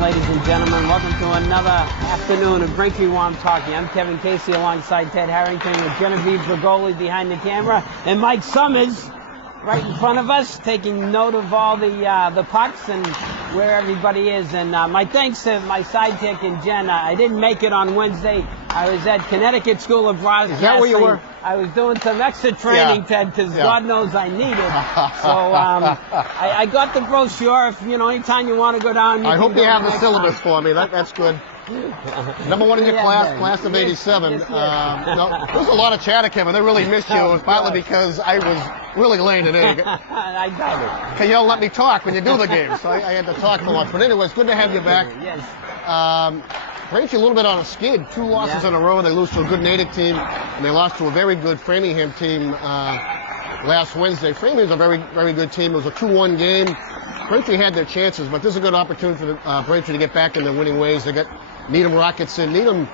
afternoon, ladies and gentlemen. Welcome to another afternoon of Braintree Womps Hockey. I'm Kevin Casey alongside Ted Harrington with Genevieve Bergoli behind the camera and Mike Summers right in front of us, taking note of all the pucks and where everybody is. And my thanks to my sidekick and Jen. I didn't make it on Wednesday. I was at Connecticut School of Broadcasting. Is that where you were? I was doing some extra training, Ted, because God knows I need it. So I got the brochure. If anytime you want to go down, I hope you have the syllabus for me. That's good. Number one in your class of '87. There's a lot of chatter, Kevin. They really missed you. It was partly because I was really laying an egg. I got it. Because you don't let me talk when you do the game, so I had to talk a lot. But anyway, it's good to have you back. Yes. Braintree a little bit on a skid. 2 losses in a row. They lose to a good Natick team, and they lost to a very good Framingham team last Wednesday. Framingham's a very, very good team. It was a 2-1 game. Braintree had their chances, but this is a good opportunity for Braintree to get back in their winning ways. They got Needham Rockets in. Needham,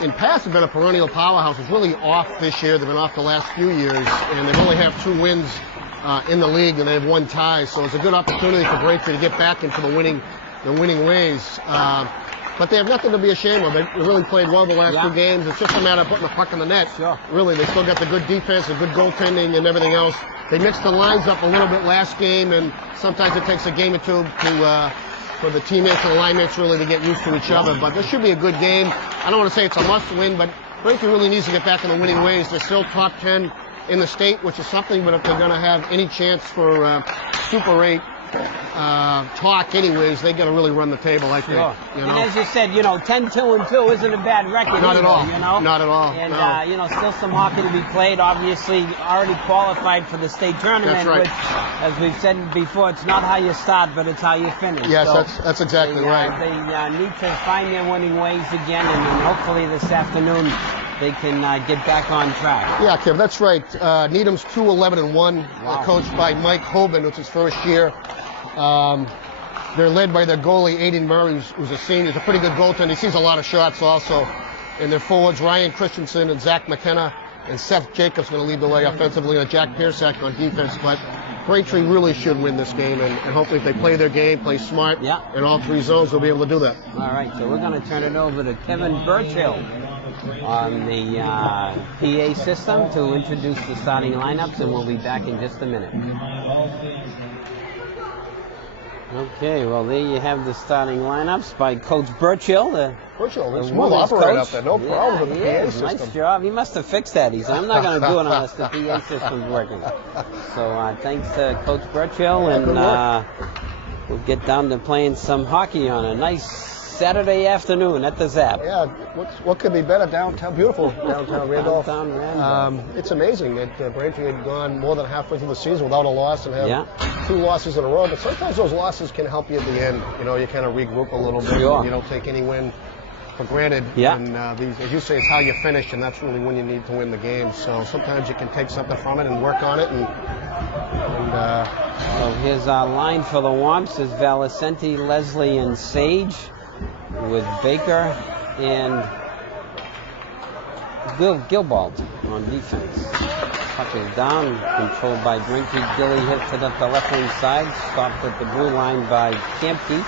in past, have been a perennial powerhouse. It's really off this year. They've been off the last few years, and they only have 2 wins in the league, and they have 1 tie. So it's a good opportunity for Braintree to get back into the winning ways. But they have nothing to be ashamed of. They really played well the last 2 games. It's just a matter of putting the puck in the net. Sure. Really, they still got the good defense, the good goaltending, and everything else. They mixed the lines up a little bit last game, and sometimes it takes a game or 2 for the teammates and the line mates really to get used to each other. But this should be a good game. I don't want to say it's a must-win, but Braintree really needs to get back in the winning ways. They're still top 10 in the state, which is something, but if they're going to have any chance for Super 8 talk anyways, they got to really run the table, I think. Sure. And as you said, 10-2-2 isn't a bad record. Not either, at all. Not at all. And, still some hockey to be played. Obviously, already qualified for the state tournament. That's right. Which, as we've said before, it's not how you start, but it's how you finish. Yes, so that's exactly right. They need to find their winning ways again, and hopefully this afternoon they can get back on track. Yeah, Kev, that's right. Needham's 2-11-1, coached by Mike Hoban, it's his first year. They're led by their goalie, Aiden Murray, who's a senior. He's a pretty good goaltender. He sees a lot of shots also. And their forwards, Ryan Christensen and Zach McKenna, and Seth Jacobs going to lead the way offensively, and Jack Piersack on defense. But Braintree really should win this game, and hopefully if they play their game, play smart, in all 3 zones, they'll be able to do that. All right, so we're going to turn it over to Kevin Burchill on the PA system to introduce the starting lineups, and we'll be back in just a minute. Okay, well, there you have the starting lineups by Coach Burchill. Burchill, smooth operator up there, no problem with the PA system. Nice job. He must have fixed that. He said, I'm not going to do it unless the PA system's working. So thanks to Coach Burchill, and we'll get down to playing some hockey on a nice Saturday afternoon at the Zap. Yeah, what could be better downtown, beautiful downtown Randolph. Downtown Randolph. It's amazing that Braintree had gone more than halfway through the season without a loss and have 2 losses in a row. But sometimes those losses can help you at the end. You kind of regroup a little bit. Sure. You don't take any win for granted. Yeah. And as you say, it's how you finish, and that's really when you need to win the game. So sometimes you can take something from it and work on it. So here's our line for the Womps. Is Valicenti, Leslie, and Sage, with Baker and Gilbald on defense. Puck is down, controlled by Braintree. Gilly hits it up the left wing side, stopped at the blue line by Campkey.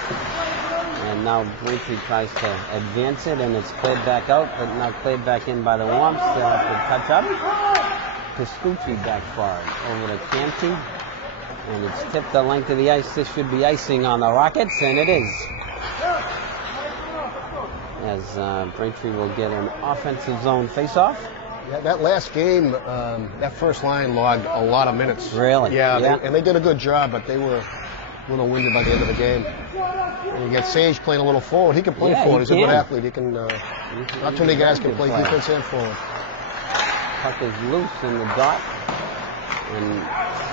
And now Braintree tries to advance it, and it's played back out, but now played back in by the Womps. They'll have to touch up. Piscucci back forward over to Campkey. And it's tipped the length of the ice. This should be icing on the Rockets, and it is. As Braintree will get an offensive zone face-off. Yeah, that last game, that first line logged a lot of minutes. Really? Yeah. And they did a good job, but they were a little winded by the end of the game. And you get Sage playing a little forward. He can play forward. He's a good athlete. He can. Not too many guys can play defense and forward. Puck is loose in the dot and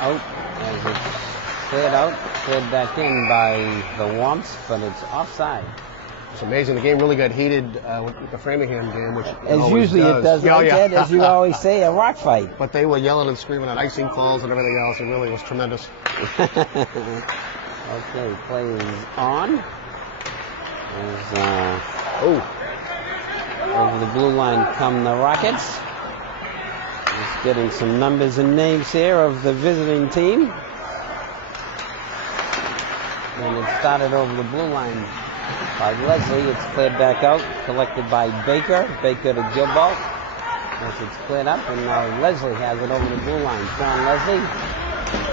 out as it's cleared back in by the Womps, but it's offside. It's amazing. The game really got heated with the Framingham game, which as usually it does. Right, Ted? As you always say, a rock fight. But they were yelling and screaming at icing calls and everything else. It really was tremendous. Okay, play is on. Over the blue line come the Rockets. Just getting some numbers and names here of the visiting team. And it started over the blue line by Leslie. It's cleared back out, collected by Baker. Baker to Gilboa. As it's cleared up, and now Leslie has it over the blue line. Sean Leslie,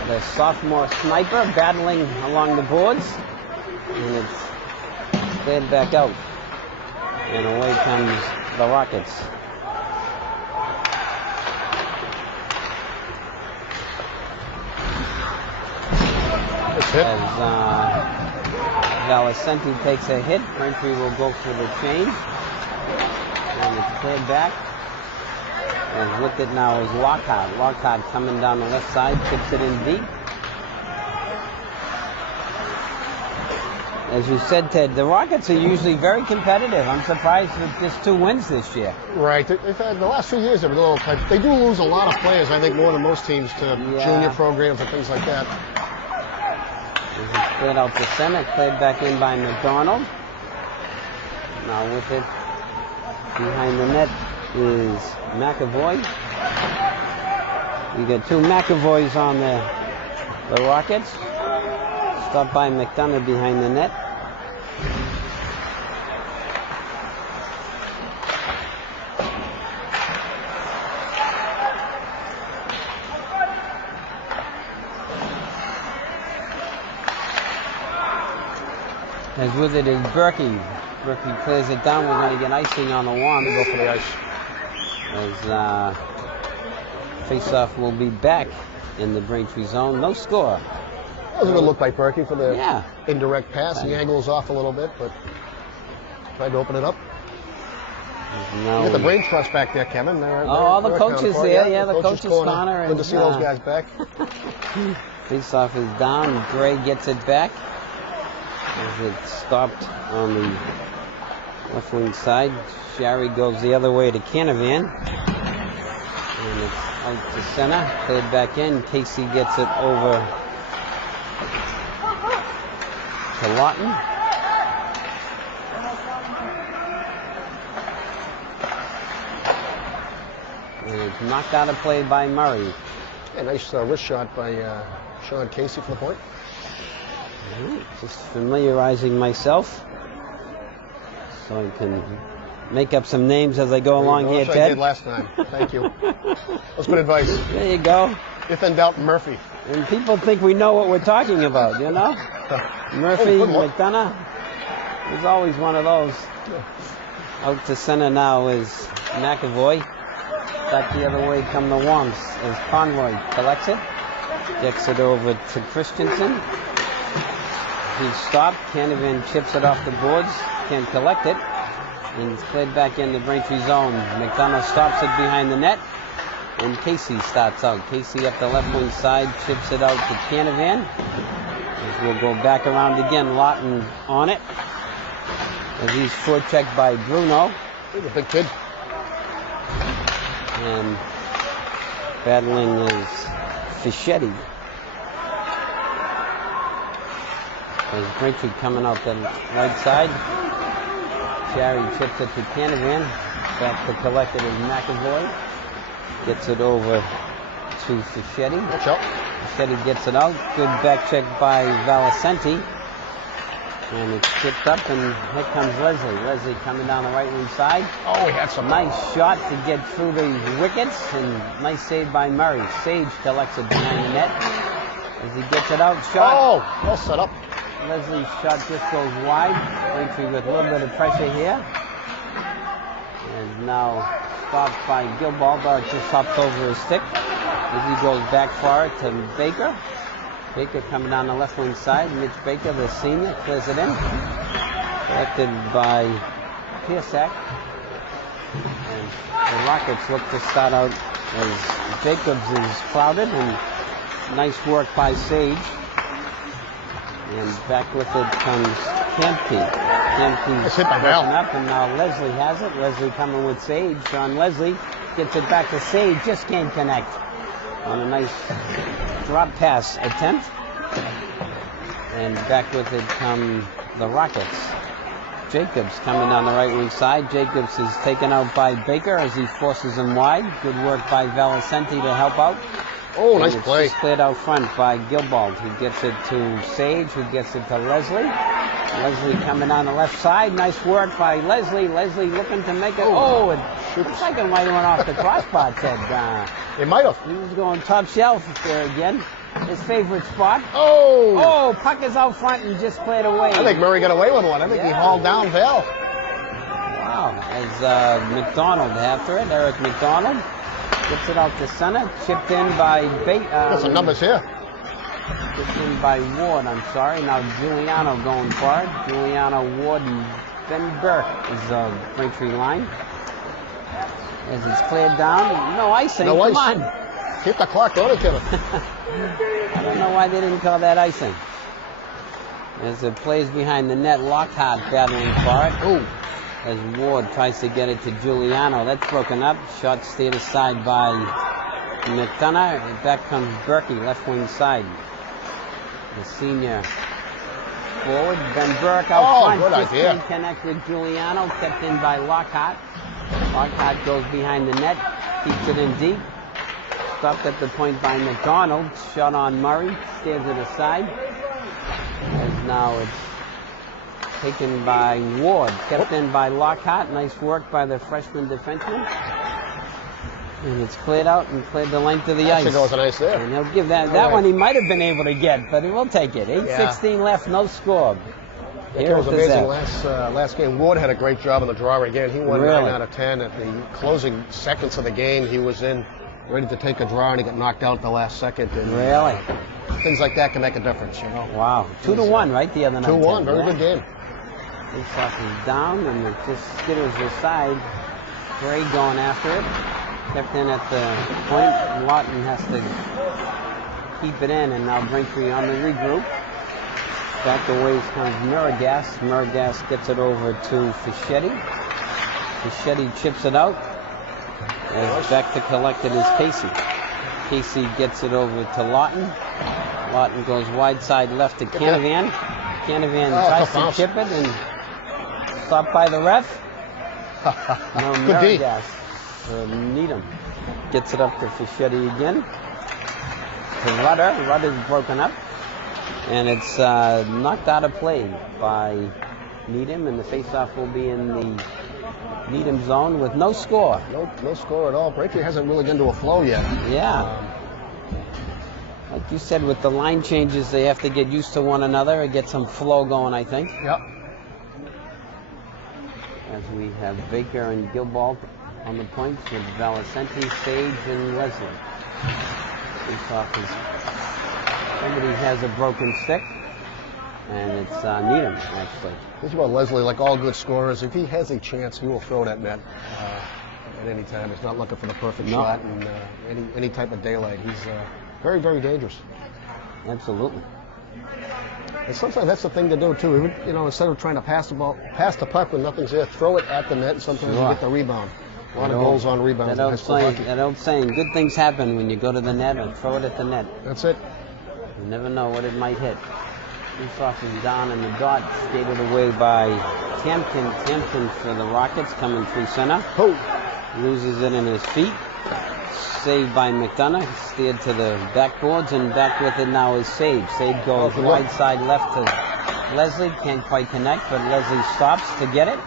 the sophomore sniper, battling along the boards. And it's cleared back out. And away comes the Rockets. As Valicenti takes a hit, Braintree will go for the change. And it's cleared back. And with it now is Lockhart. Lockhart coming down the left side, tips it in deep. As you said, Ted, the Rockets are usually very competitive. I'm surprised with just 2 wins this year. Right. They've had the last few years. They've been a little tight. They do lose a lot of players. I think more than most teams to junior programs and things like that. It's cleared out to center, cleared back in by McDonald. Now with it behind the net is McAvoy. You got 2 McAvoys on the Rockets. Stopped by McDonough behind the net. As with it is Berkey. Berkey clears it down. We're going to get icing on the wand. Go for the ice. As face-off will be back in the Braintree zone. No score. That was a good look by Berkey for the indirect pass. The angle is off a little bit, but tried to open it up. You get the Brain Trust back there, Kevin. All the coaches there. Yeah, the coaches' corner. Good to see those guys back. Face-off is down. Gray gets it back. As it stopped on the left wing side. Shari goes the other way to Canavan. And it's out to center. Cleared back in. Casey gets it over to Lawton. And it's knocked out of play by Murray. Yeah, nice wrist shot by Sean Casey for the point. Just familiarizing myself so I can make up some names as I go along here, Ted. I did last time. Thank you. That's good advice. There you go. If in doubt, Murphy. And people think we know what we're talking about, you know? Murphy, McDonough. There's always one of those. Out to center now is McAvoy. Back the other way come the Wamps as Conroy collects it. Gets it over to Christensen. He's stopped. Canavan chips it off the boards. Can't collect it. And it's played back in the Braintree zone. McDonough stops it behind the net. And Casey starts out. Casey up the left wing side. Chips it out to Canavan. As we'll go back around again. Lawton on it. As he's forechecked by Bruno. He's a big kid. And battling is Fischetti. As Braintree coming out the right side. Shari chips it to Canavan. Back to collect it is McAvoy. Gets it over to Fischetti. Watch out. Fischetti gets it out. Good back check by Valicenti. And it's tipped up, and here comes Leslie. Leslie coming down the right wing side. Oh, he had some. Nice shot to get through the wickets, and nice save by Murray. Sage collects it behind the net. As he gets it out, shot. Oh, well set up. Leslie's shot just goes wide. Braintree with a little bit of pressure here. And now stopped by Gilboa, but just hops over his stick. As he goes back for it to Baker. Baker coming down the left wing side. Mitch Baker, the senior, clears it in. Collected by Piersack. And the Rockets look to start out as Jacobs is crowded. And nice work by Sage. And back with it comes Campy. Campy's hit by Val. up, and now Leslie has it. Leslie coming with Sage. Sean Leslie gets it back to Sage. Just can't connect. On a nice drop pass attempt. And back with it come the Rockets. Jacobs coming down the right wing side. Jacobs is taken out by Baker as he forces him wide. Good work by Valicenti to help out. Oh, And nice it's play. just cleared out front by Gilbald, who gets it to Sage, who gets it to Leslie. Leslie coming down the left side. Nice work by Leslie. Leslie looking to make it. Oh, it looks like it might have went off the crossbar, Ted. It might have. He was going top shelf there again. His favorite spot. Oh! Oh, puck is out front and just cleared away. I think Murray got away with one. I think he hauled down Val. Wow. As McDonald after it, Eric McDonald gets it out to center. Chipped in by Got some numbers here. Chipped in by Ward, I'm sorry. Now Giuliano going for it. Giuliano, Ward, and Ben Burke is Braintree line. As it's cleared down. No icing. No Come ice. on. Keep the clock going, killer. I don't know why they didn't call that icing. As it plays behind the net, Lockhart battling for it. Ooh. As Ward tries to get it to Giuliano. That's broken up. Shot steered aside by McDonough. And back comes Berkey, left wing side. The senior forward. Ben Burke out front. Good just idea. didn't connect with Giuliano. Kept in by Lockhart. Lockhart goes behind the net. Keeps it in deep. Stopped at the point by McDonald. Shot on Murray. Steers it aside. As now it's taken by Ward. Kept in by Lockhart. Nice work by the freshman defenseman. And it's cleared out and cleared the length of the ice. Actually goes nice there. And he'll give that one he might have been able to get, but we'll take it. 8:16 left, no score. It was amazing last game. Ward had a great job on the draw again. He won 9 out of 10 at the closing seconds of the game. He was in ready to take a draw and he got knocked out at the last second. And, really? Things like that can make a difference, you know. Wow. 2-1, right, the other night? 2-1, very good game. This off is down and it just skitters aside. Gray going after it. Kept in at the point. Lawton has to keep it in, and now Braintree on the regroup. Back the ways comes Miragas. Miragas gets it over to Fischetti. Fischetti chips it out. As back to collect it is Casey. Casey gets it over to Lawton. Lawton goes wide side left to Canavan. Canavan tries to chip it and stopped by the ref. No, Miragas. Needham gets it up to Fischetti again. To Rudder. Rudder's broken up. And it's knocked out of play by Needham, and the faceoff will be in the Needham zone with no score. No score at all. Braintree hasn't really gone to a flow yet. Yeah. Like you said, with the line changes, they have to get used to one another and get some flow going, I think. Yep. As we have Baker and Gilbald on the points with Valicenti, Sage, and Leslie. Faceoff is... Somebody has a broken stick, and it's Needham, actually. This is about Leslie, like all good scorers. If he has a chance, he will throw that net at any time. He's not looking for the perfect shot and any type of daylight. He's very, very dangerous. Absolutely. And sometimes that's the thing to do, too. You know, instead of trying to pass the puck when nothing's there, throw it at the net, and sometimes you get the rebound. A lot of goals on rebounds. That old saying, good things happen when you go to the net and throw it at the net. That's it. You never know what it might hit. Faceoff is down in the dot, skated away by Tampkin. Tampkin for the Rockets, coming through center. Oh. Loses it in his feet. Saved by McDonough. Steered to the backboards, and back with it now is Sage. Sage goes wide side left to Leslie. Can't quite connect, but Leslie stops to get it.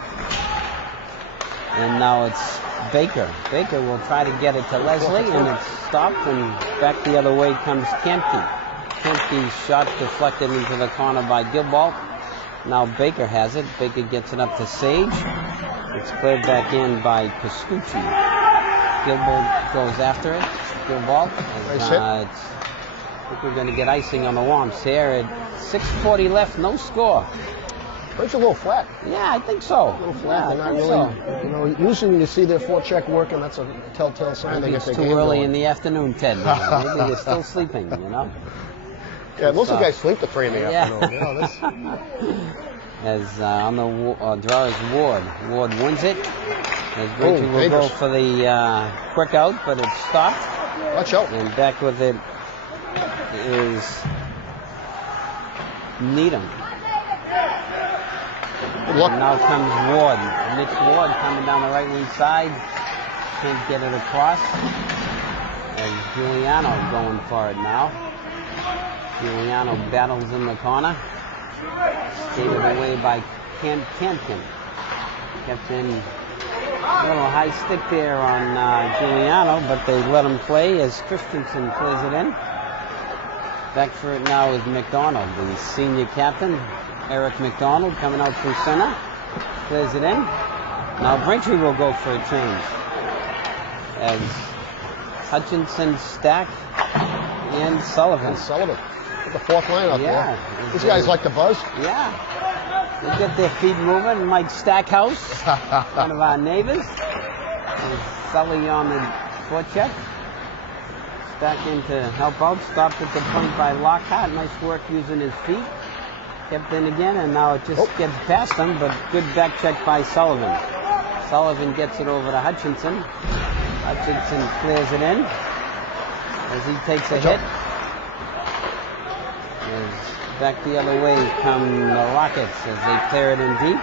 And now it's Baker. Baker will try to get it to Leslie, and it's stopped, and back the other way comes Kempke. Kempke's shot deflected into the corner by Gilbald. Now Baker has it. Baker gets it up to Sage. It's cleared back in by Pascucci. Gilbald goes after it. Gilbald. I think we're going to get icing on the Wamps here at 6:40 left. No score. It's a little flat. Yeah, I think so. A little flat. They're not really, you know, usually when you see their forecheck working, that's a telltale sign they get their game It's too early going. in the afternoon, Ted. Maybe they're still sleeping, you know? Yeah, most of the guys sleep at 3 in the afternoon. You know, As on the draw is Ward. Ward wins it. As Braintree will go for the quick out, but it's stopped. Watch out. And back with it is Needham. Good luck. And now comes Ward. Mitch Ward coming down the right wing side. Can't get it across. And Giuliano going for it now. Giuliano battles in the corner. Skated away by Campkin. Kept in a little high stick there on Giuliano, but they let him play as Christensen plays it in. Back for it now is McDonald, the senior captain. Eric McDonald coming out through center. Plays it in. Now Braintree will go for a change. As Hutchinson, Stack, and Sullivan. The fourth line out there. These guys like to buzz. Yeah. They get their feet moving. Mike Stackhouse, one of our neighbors. And Sully on the forecheck. Stack in to help out. Stopped at the point by Lockhart. Nice work using his feet. Kept in again, and now it just gets past him, but good back check by Sullivan. Sullivan gets it over to Hutchinson. Hutchinson clears it in as he takes a hit. As back the other way come the Rockets as they clear it in deep.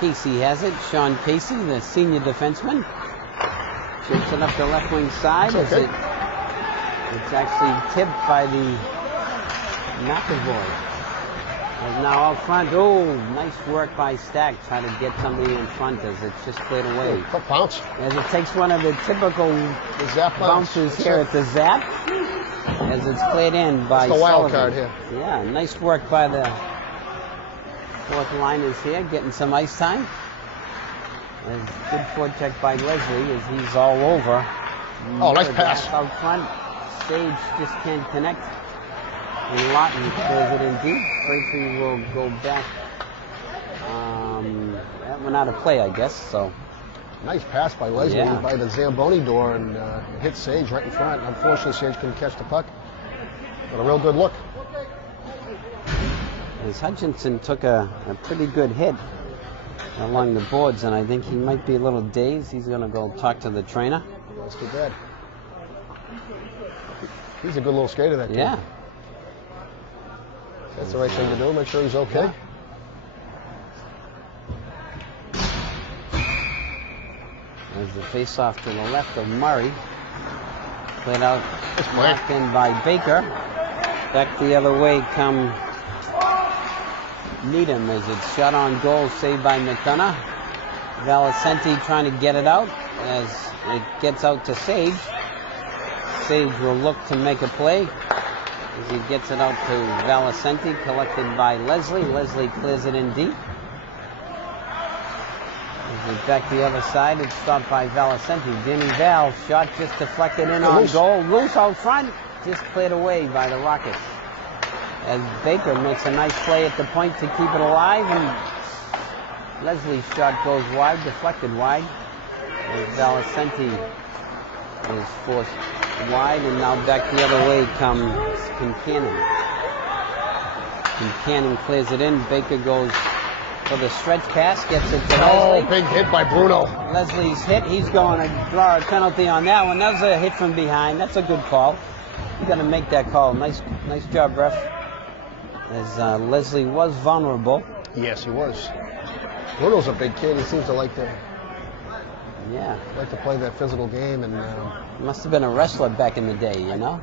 Casey has it. Sean Casey, the senior defenseman. Chips it up the left wing side. It's actually tipped by the McAvoy. And now out front. Oh, nice work by Stack. Trying to get somebody in front as it's just cleared away. Quick bounce. As it takes one of the typical bounces here at the zap. As it's cleared in by the wild Sullivan. card here. Yeah, nice work by the fourth liners here, getting some ice time. And good forecheck by Leslie as he's all over. Oh, nice pass. Out front. Sage just can't connect. And Lawton clears it in deep. Braintree will go back. That went out of play, I guess. So nice pass by Leslie by the Zamboni door and hit Sage right in front. Unfortunately, Sage couldn't catch the puck. But a real good look. As Hutchinson took a pretty good hit along the boards, and I think he might be a little dazed. He's going to go talk to the trainer. That's too bad. He's a good little skater, that kid. Yeah. That's the right thing to do. Make sure he's okay. There's the face-off to the left of Murray. Played out, blocked in by Baker. Back the other way come Needham as it's shot on goal, saved by McDonough. Valicenti trying to get it out as it gets out to Sage. Sage will look to make a play as he gets it out to Valicenti, collected by Leslie. Leslie clears it in deep. As it's back the other side, it's stopped by Valicenti. Denny Val, shot just deflected in on goal. Loose out front, just cleared away by the Rockets. As Baker makes a nice play at the point to keep it alive, and Leslie's shot goes wide, deflected wide. As Valicenti is forced wide, and now back the other way comes Kincannon. Kincannon clears it in. Baker goes for the stretch pass, gets it to Leslie. Big hit by Bruno. Leslie's hit. He's going to draw a penalty on that one. That was a hit from behind. That's a good call. You got to make that call. Nice job, ref. As Leslie was vulnerable. Yes, he was. Bruno's a big kid. He seems to like to play that physical game, and must have been a wrestler back in the day, you know.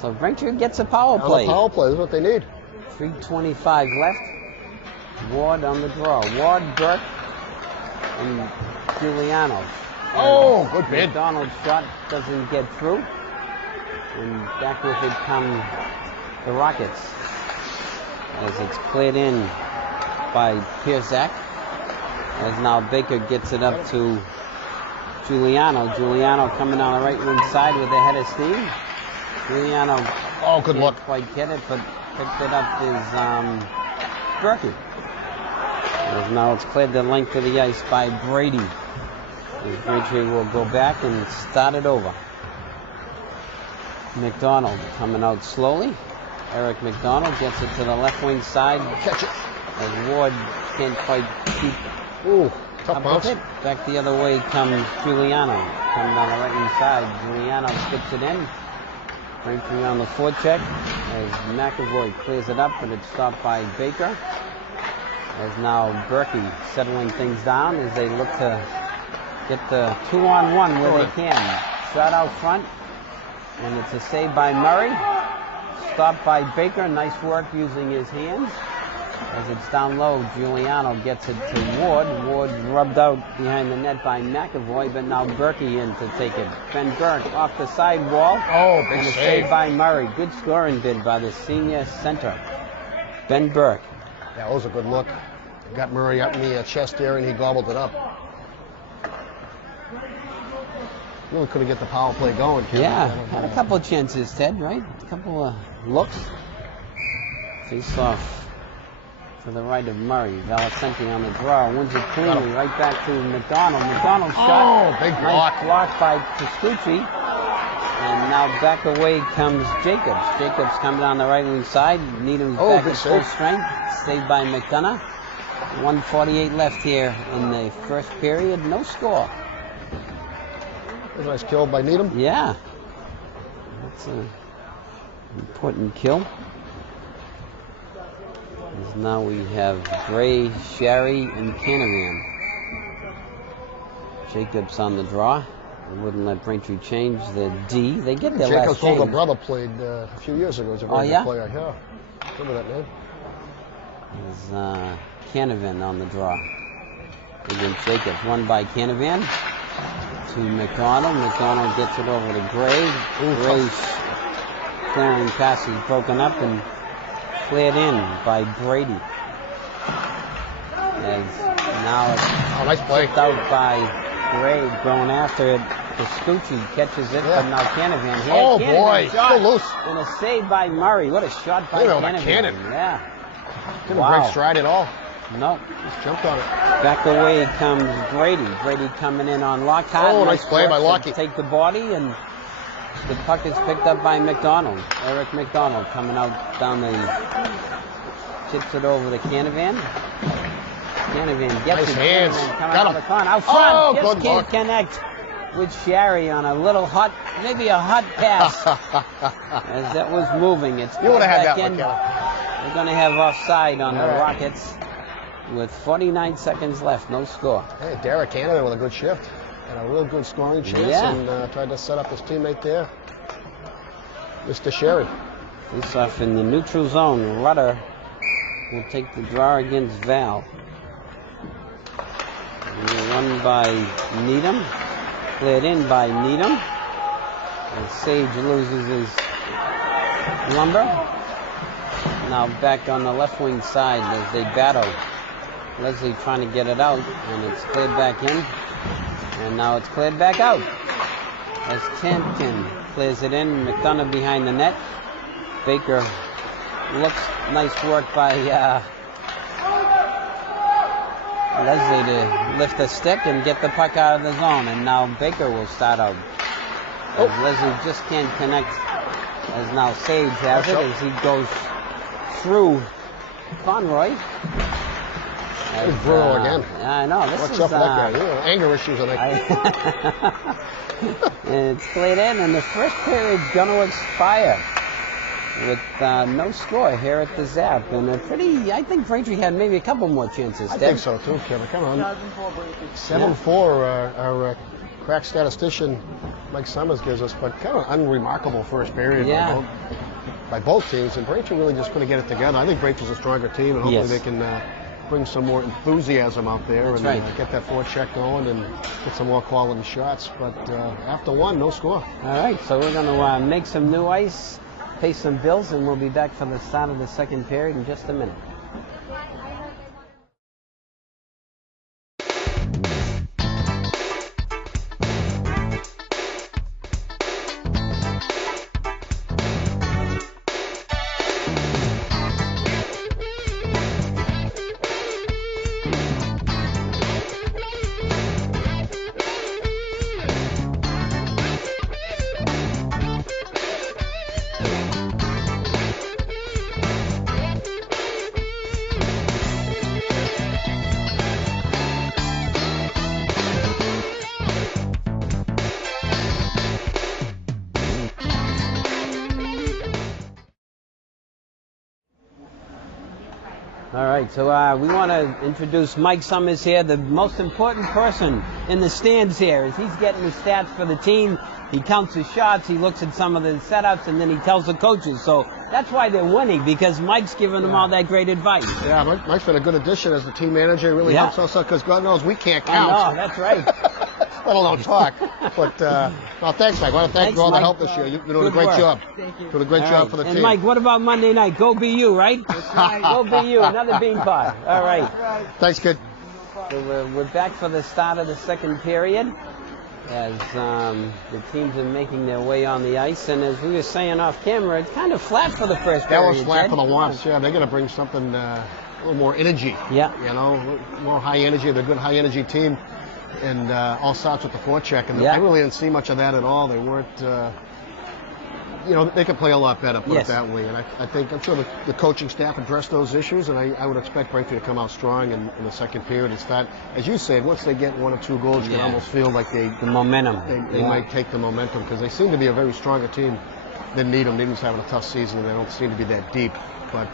So Braintree gets a power play. A power play is what they need. 3:25 left. Ward on the draw. Ward, Burke, and Giuliano. Oh, good bid. McDonald's shot doesn't get through. And back with it come the Rockets. As it's cleared in by Pierzak. As now Baker gets it up to Giuliano. Giuliano coming on the right wing side with a head of steam. Giuliano good luck. Quite get it, but picked it up is Berkey. As now it's cleared the length of the ice by Brady. As Braintree will go back and start it over. McDonald coming out slowly. Eric McDonald gets it to the left wing side. Catch it. As Ward can't quite keep tough bounce. Back the other way comes Giuliano. Coming down the right wing side. Giuliano sticks it in. Braintree on the forecheck. As McAvoy clears it up, but it's stopped by Baker. As now Berkey settling things down as they look to get the 2-on-1 where they can. Shot out front, and it's a save by Murray. Stopped by Baker. Nice work using his hands. As it's down low, Giuliano gets it to Ward. Ward rubbed out behind the net by McAvoy, but now Berkey in to take it. Ben Burke off the sidewall. Oh, big and a save. save by Murray. Good scoring bid by the senior center, Ben Burke. Yeah, that was a good look. Got Murray up in the chest there, and he gobbled it up. Really couldn't get the power play going. Kevin. Yeah, had a couple of chances, Ted, right? A couple of looks. Face off to the right of Murray. Valicenti on the draw. Wins it cleanly. Right back to McDonald. McDonald shot. Oh, big Nice block. block by Pascucci. And now back away comes Jacobs. Jacobs coming down the right wing side. Needham's back good at full save. strength. Saved by McDonough. 1:48 left here in the first period. No score. That was a nice kill by Needham. Yeah. That's an important kill. As now we have Gray, Sherry, and Canavan. Jacobs on the draw. They wouldn't let Braintree change the D. They get their Jacob's last change. older brother played a few years ago. He's a very good player. Yeah. Remember that name? There's Canavan on the draw. Against Jacobs. Won by Canavan to McDonald. McDonald gets it over to Gray. Gray's clearing pass is broken up and cleared in by Brady. As now it's nice play. tipped out by Gray, going after it. Pascucci catches it, but now Canavan. Here, Oh, Canavan boy. shot, Still loose. and a save by Murray. What a shot by Look at Canavan. that cannon. Yeah. Didn't break stride at all. No. Just jumped on it. Back away comes Brady. Brady coming in on Lockhart. Oh, nice play work by to Lockie. Take the body, and the puck is picked up by McDonald. Eric McDonald coming out down the... Chips it over to Canavan. Canavan gets Nice it. hands. Canavan coming Got out him. the corner. Out front. Oh, Just good can't look. connect with Sherry on a little hot, maybe a hot pass. As that was moving. It's You would have had back that one, in. Kevin. They're going to have offside on the All right. Rockets with 49 seconds left. No score. Hey, Derek Canavan with a good shift. Had a real good scoring chance and tried to set up his teammate there. Mr. Sherry. This off in the neutral zone. Rudder will take the draw against Val. Run by Needham. Cleared in by Needham. And Sage loses his lumber. Now back on the left wing side as they battle. Leslie trying to get it out, and it's cleared back in. And now it's cleared back out. As Tampkin clears it in. McDonough behind the net. Baker looks, nice work by Leslie to lift the stick and get the puck out of the zone. And now Baker will start out. As Leslie just can't connect, as now Sage has it, as he goes through Conroy. There's Bruno again. I know. This What's is, up with that guy? Anger issues, I think. It's cleared in, and the first period is going to expire with no score here at the Zap. And I think Braintree had maybe a couple more chances. I think so too, Kevin. Come on. 7-4, our crack statistician Mike Summers gives us, but kind of unremarkable first period by both teams. And Braintree really just couldn't get it together. I think Braintree's a stronger team, and hopefully they can bring some more enthusiasm out there and get that forecheck going and get some more quality shots. But after one, no score. All right, so we're going to make some new ice, pay some bills, and we'll be back for the start of the second period in just a minute. All right, so we want to introduce Mike Summers here, the most important person in the stands here. As he's getting the stats for the team, he counts his shots, he looks at some of the setups, and then he tells the coaches. So that's why they're winning, because Mike's giving them all that great advice. Yeah, Mike's been a good addition as the team manager. He really helps us out, because God knows we can't count. I know, that's right. Let alone talk. But, well, thanks, Mike. I want to thank you for all the help this year. You're doing a great job. Thank you. Doing a great job for the team. And Mike, what about Monday night? Go BU, right? That's right. Go BU, another bean pot. All right. That's right. Thanks, kid. So we're back for the start of the second period as the teams are making their way on the ice. And as we were saying off camera, it's kind of flat for the first period. That was flat for the Wasps. Yeah, they're going to bring something, a little more energy. Yeah. You know, more high energy. They're a good high energy team. And all starts with the forecheck. And Yeah. I really didn't see much of that at all. They weren't, you know, they could play a lot better, put it that way. And I'm sure the coaching staff addressed those issues, and I would expect Braintree to come out strong in the second period and start, as you said, once they get 1 or 2 goals, you can almost feel like the momentum. They might take the momentum, because they seem to be a very stronger team than Needham. Needham's having a tough season, and they don't seem to be that deep. But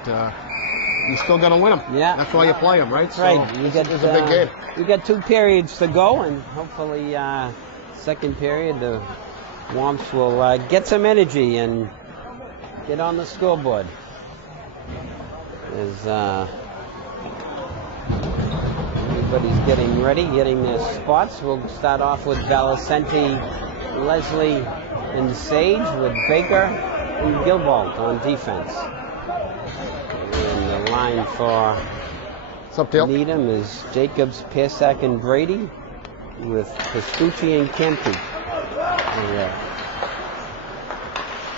you still got to win them. Yeah. That's why you play them, right? That's right. So You it's get, a big game. We got 2 periods to go, and hopefully second period the Womps will get some energy and get on the scoreboard. As everybody's getting ready, getting their spots. We'll start off with Valicenti, Leslie, and Sage, with Baker and Gilbalt on defense. And the line for Needham is Jacobs, Piersack, and Brady, with Pascucci and Kempke.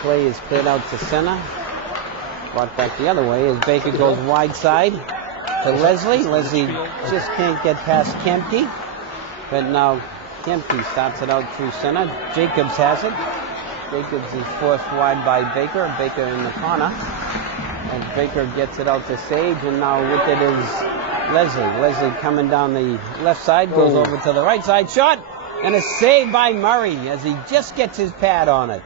Play is cleared out to center. Brought back the other way as Baker goes wide side to Leslie. Leslie just can't get past Kempke. But now Kempke starts it out through center. Jacobs has it. Jacobs is forced wide by Baker. Baker in the corner. And Baker gets it out to Sage, and now with it is Leslie. Leslie coming down the left side, goes over to the right side. Shot! And a save by Murray as he just gets his pad on it.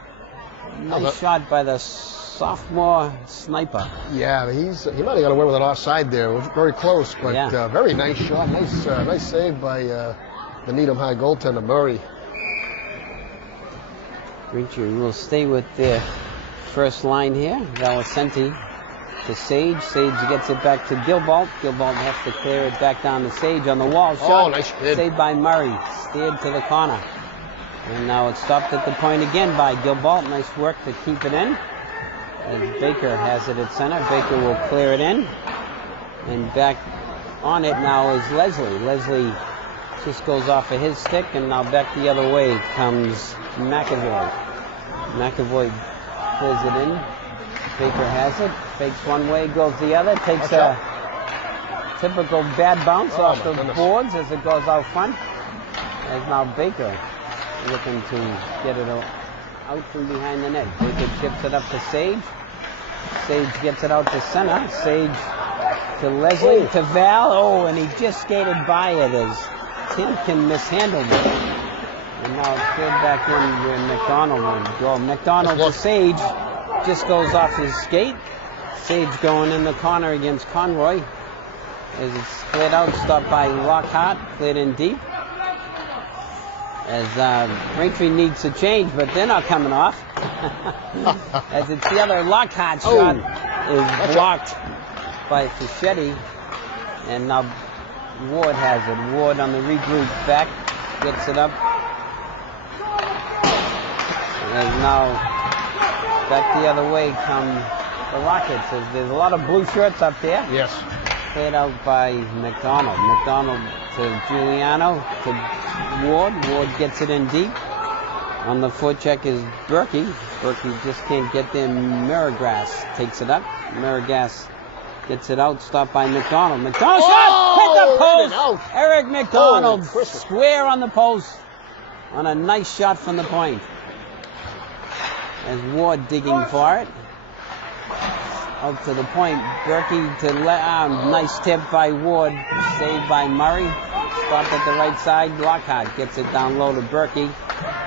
Nice shot by the sophomore sniper. Yeah, he might have got away with it offside there. It was very close, but very nice shot. Nice save by the Needham High goaltender, Murray. Braintree will stay with their first line here. Valicenti to Sage. Sage gets it back to Gilbalt. Gilbalt has to clear it back down to Sage on the wall. Shot. Nice hit. Saved by Murray. Steered to the corner. And now it's stopped at the point again by Gilbalt. Nice work to keep it in. And Baker has it at center. Baker will clear it in. And back on it now is Leslie. Leslie just goes off of his stick, and now back the other way comes McAvoy. McAvoy pulls it in. Baker has it. Fakes one way, goes the other. Takes a typical bad bounce off the boards as it goes out front. As now Baker looking to get it out from behind the net. Baker chips it up to Sage. Sage gets it out to center. Sage to Leslie, to Val. Oh, and he just skated by it as Timken mishandled it. And now it's cleared back in where McDonald will go. McDonald to Sage. Just goes off his skate. Sage going in the corner against Conroy. As it's cleared out, stopped by Lockhart. Cleared in deep. As Braintree needs to change, but they're not coming off. As it's the other Lockhart shot is blocked by Fischetti. And now Ward has it. Ward on the regroup back, gets it up. And now back the other way come the Rockets. There's a lot of blue shirts up there. Yes. Played out by McDonald. McDonald to Giuliano, to Ward. Ward gets it in deep. On the forecheck is Berkey. Berkey just can't get there. Miragas takes it up. Miragas gets it out. Stopped by McDonald. McDonald shot! Hit the post! Eric McDonald square on the post on a nice shot from the point. As Ward digging for it. Out to the point. Berkey to nice tip by Ward. Saved by Murray. Stopped at the right side. Lockhart gets it down low to Berkey.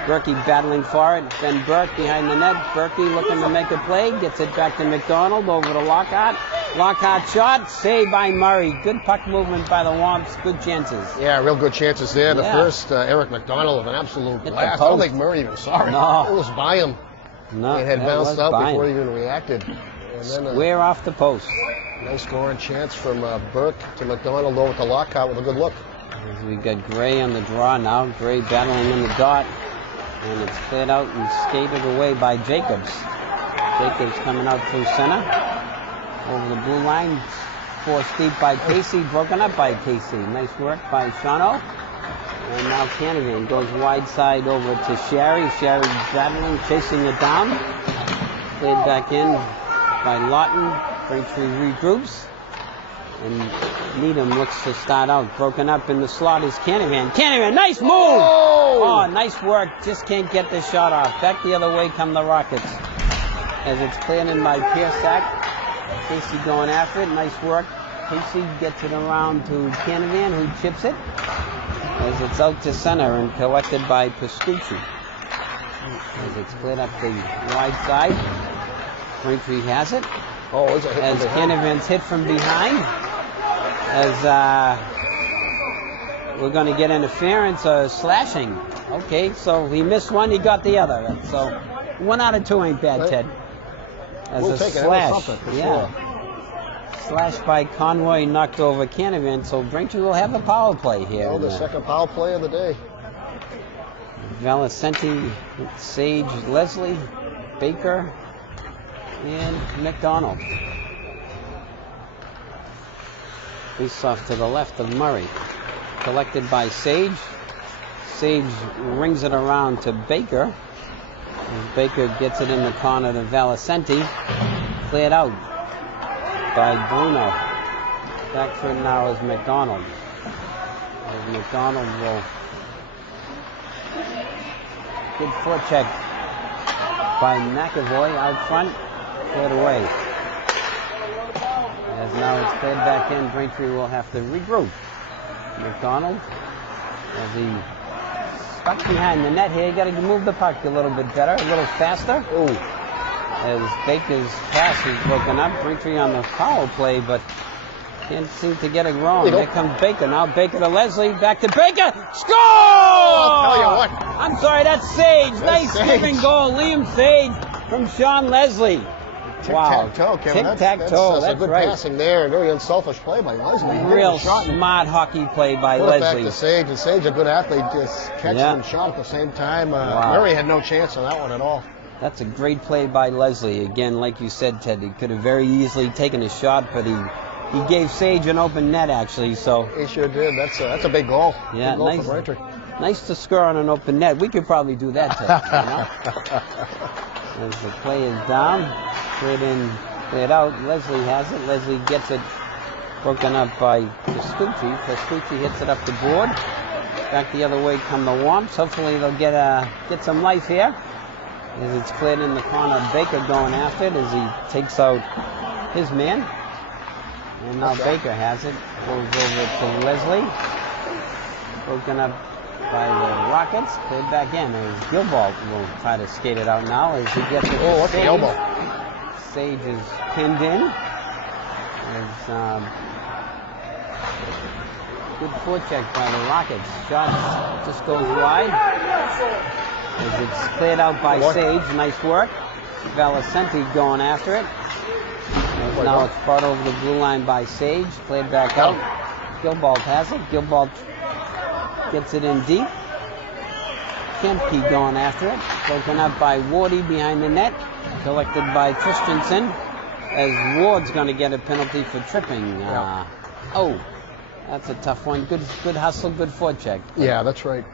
Berkey battling for it. Ben Burke behind the net. Berkey looking to make a play. Gets it back to McDonald over to Lockhart. Lockhart shot. Saved by Murray. Good puck movement by the Womps. Good chances. Yeah, real good chances there. The Yeah. first, Eric McDonald with an absolute Hit the blast. I don't post. think Murray even saw it. No. It was by him. No, It had that bounced was out by before he him. even reacted. And then Square off the post. nice scoring chance from Burke to McDonald over to Lockhart with a good look. As we got Gray on the draw now. Gray battling in the dot. And it's cleared out and skated away by Jacobs. Jacobs coming out through center. Over the blue line. Forced deep by Casey. Broken up by Casey. Nice work by Shano. And now Canavan goes wide side over to Sherry. Sherry battling, chasing it down. Played back in by Lawton. Braintree regroups. And Needham looks to start out. Broken up in the slot is Canavan. Canavan, nice move! Oh, nice work. Just can't get the shot off. Back the other way come the Rockets. As it's cleared in by Piersack. Casey going after it. Nice work. Casey gets it around to Canavan, who chips it. As it's out to center and collected by Pascucci. As it's cleared up the wide side. Braintree has it. Oh, it's a hit As from behind. Canavan's hit from behind. As we're going to get interference or slashing. Okay, so he missed one, he got the other. So 1 out of 2 ain't bad, Ted. As We'll a take it. slash. That's something, for Yeah. sure. Slash by Conroy knocked over Canavan, so Braintree will have a power play here. Oh, the second power play of the day. Valicenti, Sage, Leslie, Baker, and McDonald. Face off to the left of Murray. Collected by Sage. Sage rings it around to Baker. As Baker gets it in the corner to Valicenti. Cleared out by Bruno. Back for it now is McDonald. As McDonald will... Good forecheck by McAvoy out front. Cleared away. As now it's cleared back in, Braintree will have to regroup. McDonald, as he stuck behind the net here, you got to move the puck a little bit better, a little faster. Oh, As Baker's pass is broken up, Braintree on the power play, but can't seem to get it wrong. Here comes Baker. Now Baker to Leslie, back to Baker. Score! I'll tell you what. I'm sorry, that's Sage. That's Nice Sage. giving goal. Liam Sage from Sean Leslie. Wow. tic-tac-toe, Kevin. Tic-tac-toe, That's that's a good right. passing there. Very unselfish play by Leslie. Real Shot and smart hockey play by put it back Leslie. to Sage, and Sage, a good athlete, just catch Yeah. and shot at the same time. Wow. Murray had no chance on that one at all. That's a great play by Leslie. Again, like you said, Ted, he could have very easily taken a shot, but he gave Sage an open net, actually. So He sure did. That's a big goal. Yeah, big goal nice. for Braintree. nice to score on an open net. We could probably do that, Ted. You know? As the play is down, cleared in, cleared out. Leslie has it. Leslie gets it broken up by Pascucci. Pascucci hits it up the board. Back the other way come the Womps. Hopefully they'll get some life here. As it's cleared in the corner, Baker going after it as he takes out his man. And now Baker has it. Goes over to Leslie. Broken up by the Rockets. Played back in. As Gilbert will try to skate it out now as he gets it. Oh, what's the Sage. elbow? Sage is pinned in. As good forecheck by the Rockets. Shot just goes wide. As it's cleared out by Sage. Nice work. Valicenti going after it. As now it's brought over the blue line by Sage. Played back out. Gilbert has it. Gilbert gets it in deep. Kempke going after it. Broken up by Wardy behind the net. Collected by Christensen. As Ward's going to get a penalty for tripping. Oh, that's a tough one. Good hustle, good forecheck. Yeah, that's right.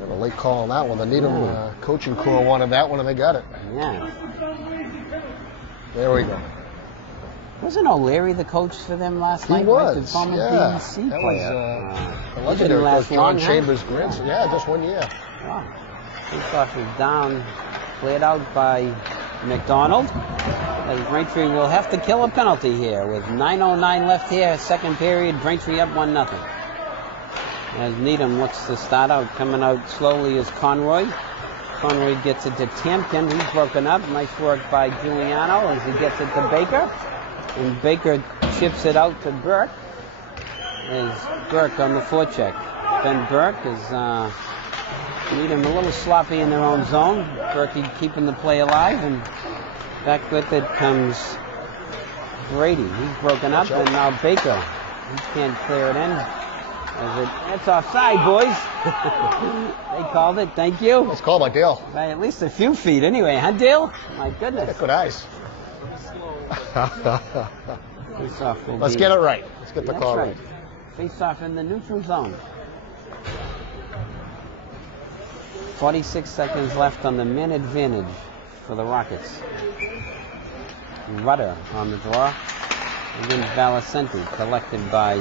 A late call on that one. The Needham coaching corps wanted that one, and they got it. Yeah. There we go. Wasn't O'Leary the coach for them last night? He was, The former yeah. BC That player. was the He legendary didn't coach, last John long, huh? Chambers grandson. Yeah, just 1 year. Wow. Face-off is down, cleared out by McDonald. As Braintree will have to kill a penalty here with 9:09 left here, second period. Braintree up 1-0. As Needham looks to start out, coming out slowly is Conroy. Conroy gets it to Tampkin. He's broken up. Nice work by Giuliano as he gets it to Baker. And Baker chips it out to Burke. Is Burke on the forecheck. Ben Burke is Needham a little sloppy in their own zone. Burke keeping the play alive, and back with it comes Brady. He's broken up, and now Baker. He can't clear it in. It's offside, boys. They called it. Thank you. It's called by Dale. By at least a few feet, anyway, huh, Dale? My goodness. Good eyes. Face-off. Let's get it right. Let's get the call right. Face-off in the neutral zone. 46 seconds left on the man advantage for the Rockets. Rudder on the draw against Valicenti, collected by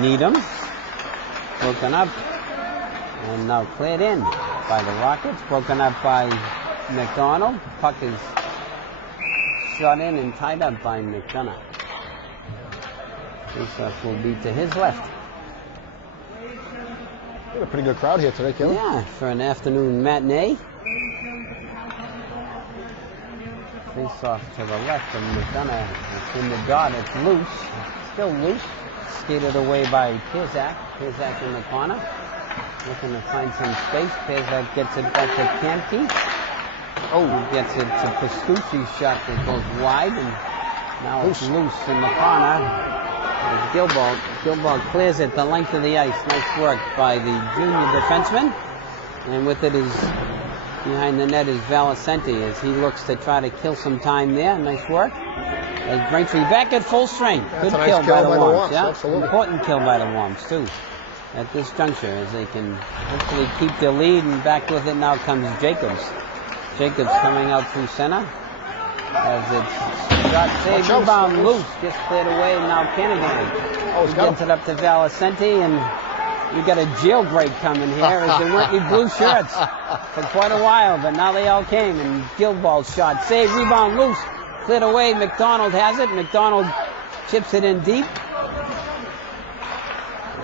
Needham. Broken up, and now cleared in by the Rockets. Broken up by McDonald. Puck is shot in and tied up by McDonough. Face-off will be to his left. Got a pretty good crowd here today, Kelly. Yeah, for an afternoon matinee. Face-off to the left of McDonough. It's in the dot. It's loose. Still loose. Skated away by Pizak. Pizak in the corner. Looking to find some space. Pizak gets it back to Kanti. He gets it to Pastucci's shot that goes wide, and now it's loose in the corner. Gilbert clears it the length of the ice. Nice work by the junior defenseman. And with it is behind the net is Valicenti as he looks to try to kill some time there. Nice work. As Braintree back at full strength. That's Good a nice kill by the Womps. Yeah, absolutely. important kill by the Womps too. At this juncture, as they can hopefully keep their lead, and back with it now comes Jacobs. Jacobs coming out through center. As it's shot, save, rebound, loose, just cleared away, and now Canavan. He gets it up to Valicenti, and you got a jailbreak coming here, as there weren't any blue shirts for quite a while, but now they all came, and Gilball's shot, save, rebound, loose, cleared away, McDonald has it, McDonald chips it in deep,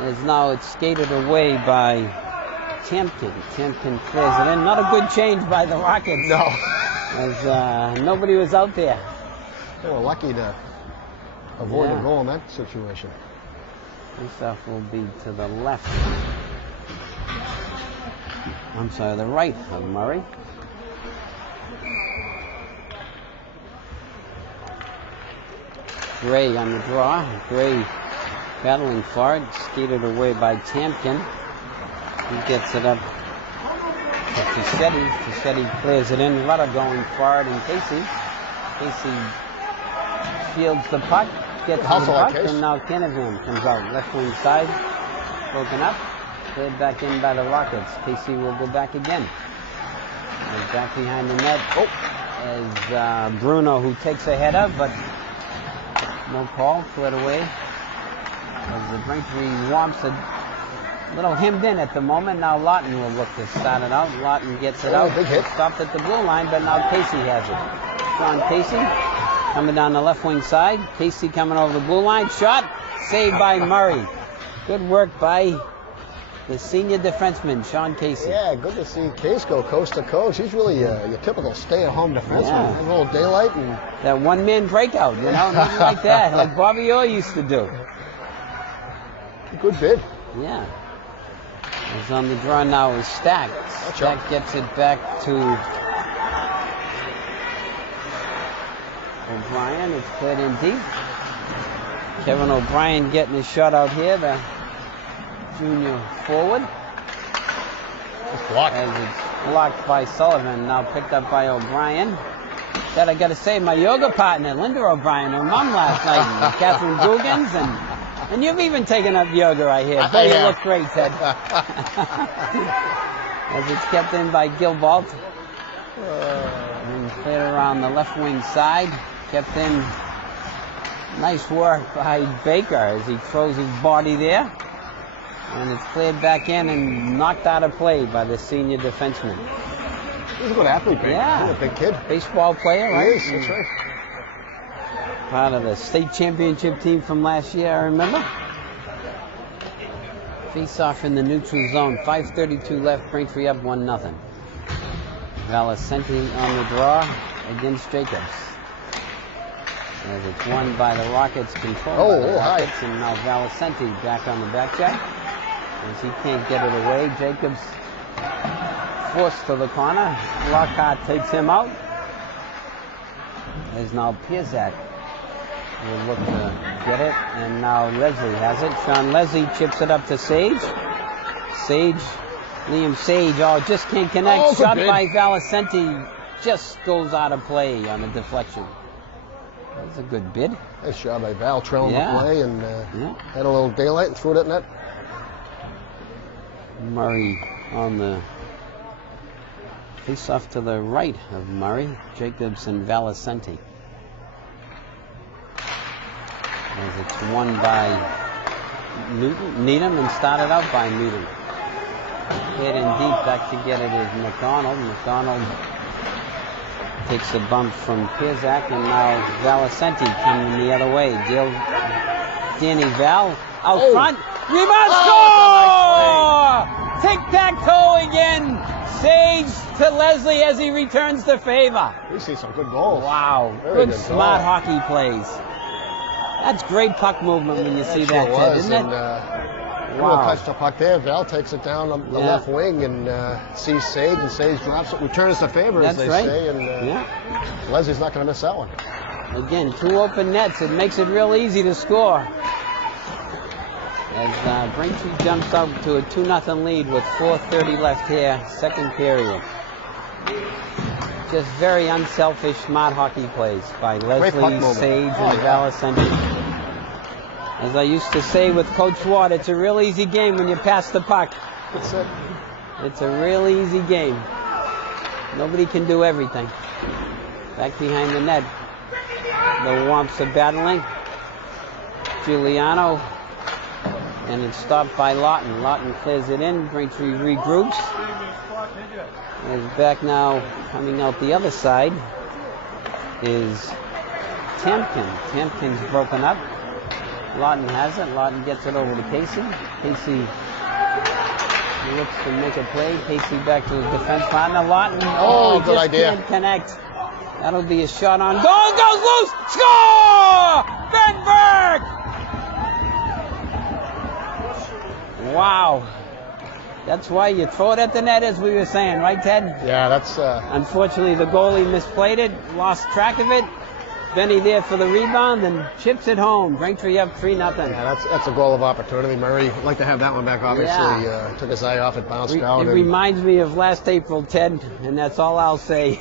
as now it's skated away by Tampkin. Tampkin clears it in, not a good change by the Rockets. No. As nobody was out there. They were lucky to avoid a goal in that situation. Face-off will be to the left. I'm sorry, the right of Murray. Gray on the draw. Gray battling for it. Skated away by Tampkin. He gets it up to Fischetti. Fischetti clears it in. Rudder going forward, and Casey fields the puck, gets the puck, and now Canavan comes out. Left wing side, broken up, cleared back in by the Rockets. Casey will go back again. And back behind the net. As Bruno, who takes a header, but no call, cleared away. As the Braintree Womps a little hemmed in at the moment. Now Lawton will look to start it out. Lawton gets it out. Big hit. Stopped at the blue line, but now Casey has it. Sean Casey coming down the left wing side. Casey coming over the blue line. Shot. Saved by Murray. Good work by the senior defenseman, Sean Casey. Yeah, good to see Case go coast to coast. He's really your typical stay-at-home defenseman. Yeah. A little daylight. And that one-man breakout, nothing like that, like Bobby Orr used to do. Good bid. Yeah. He's on the draw now is Stack. Stack gets it back to O'Brien. It's cleared in deep. Kevin O'Brien getting his shot out here, the junior forward. It's blocked. As it's blocked by Sullivan, now picked up by O'Brien. That I got to say, my yoga partner, Linda O'Brien, her mom last night, Catherine Guggens, and you've even taken up yoga, I hear. Boy, you look great, Ted. As it's kept in by Gilbalt. And cleared around the left wing side. Kept in. Nice work by Baker as he throws his body there. And it's cleared back in and knocked out of play by the senior defenseman. He's a good athlete, Baker. Yeah. He's a big kid. Baseball player, right? Yes, that's right. Part of the state championship team from last year, I remember. Face off in the neutral zone. 5:32 left. Braintree up 1-0. Valicenti on the draw against Jacobs. As it's won by the Rockets, controlled by the Rockets, and now Valicenti back on the back check. As he can't get it away, Jacobs forced to the corner. Lockhart takes him out. As now Piazak will look to get it, and now Leslie has it. Sean Leslie chips it up to Sage. Liam Sage, just can't connect. Shot by Valicenti, just goes out of play on a deflection. That's a good bid. Nice job by Val, trailing the play, and had a little daylight and threw it at net. Murray on the face-off to the right of Murray. Jacobs and Valicenti. As it's won by Needham and started out by Needham. Hit in deep, back to get it is McDonald. McDonald takes a bump from Piazak, and now Valicenti coming the other way. Danny Val out front. Rebound score! Tic-tac-toe again. Sage to Leslie as he returns the favor. We see some good goals. Wow. Very good smart hockey plays. That's great puck movement when you see that, Ted, isn't it? Wow. Touch the puck there. Val takes it down the left wing and sees Sage, and Sage drops it, returns the favor, as they say. And Leslie's not going to miss that one. Again, 2 open nets. It makes it real easy to score. As Braintree jumps out to a 2-0 lead with 4:30 left here, second period. Just very unselfish, smart hockey plays by Leslie, Sage, and Valicenti. As I used to say with Coach Ward, it's a real easy game when you pass the puck. That's it. It's a real easy game. Nobody can do everything. Back behind the net. The Womps are battling. Giuliano. And it's stopped by Lawton. Lawton clears it in. Braintree regroups. And back now, coming out the other side, is Tampkin. Tampkin's broken up. Lawton has it. Lawton gets it over to Casey. Casey looks to make a play. Casey back to his defense partner. Lawton. Good idea. Can't connect. That'll be a shot on goal. Goes loose. Score! Ben Burke! Wow. That's why you throw it at the net, as we were saying, right, Ted? Yeah, that's... Unfortunately, the goalie misplayed it, lost track of it. Benny there for the rebound and chips it home. Braintree up 3-0. Yeah, that's a goal of opportunity. Murray would like to have that one back, obviously. Took his eye off it, bounced out. It reminds me of last April, Ted, and that's all I'll say.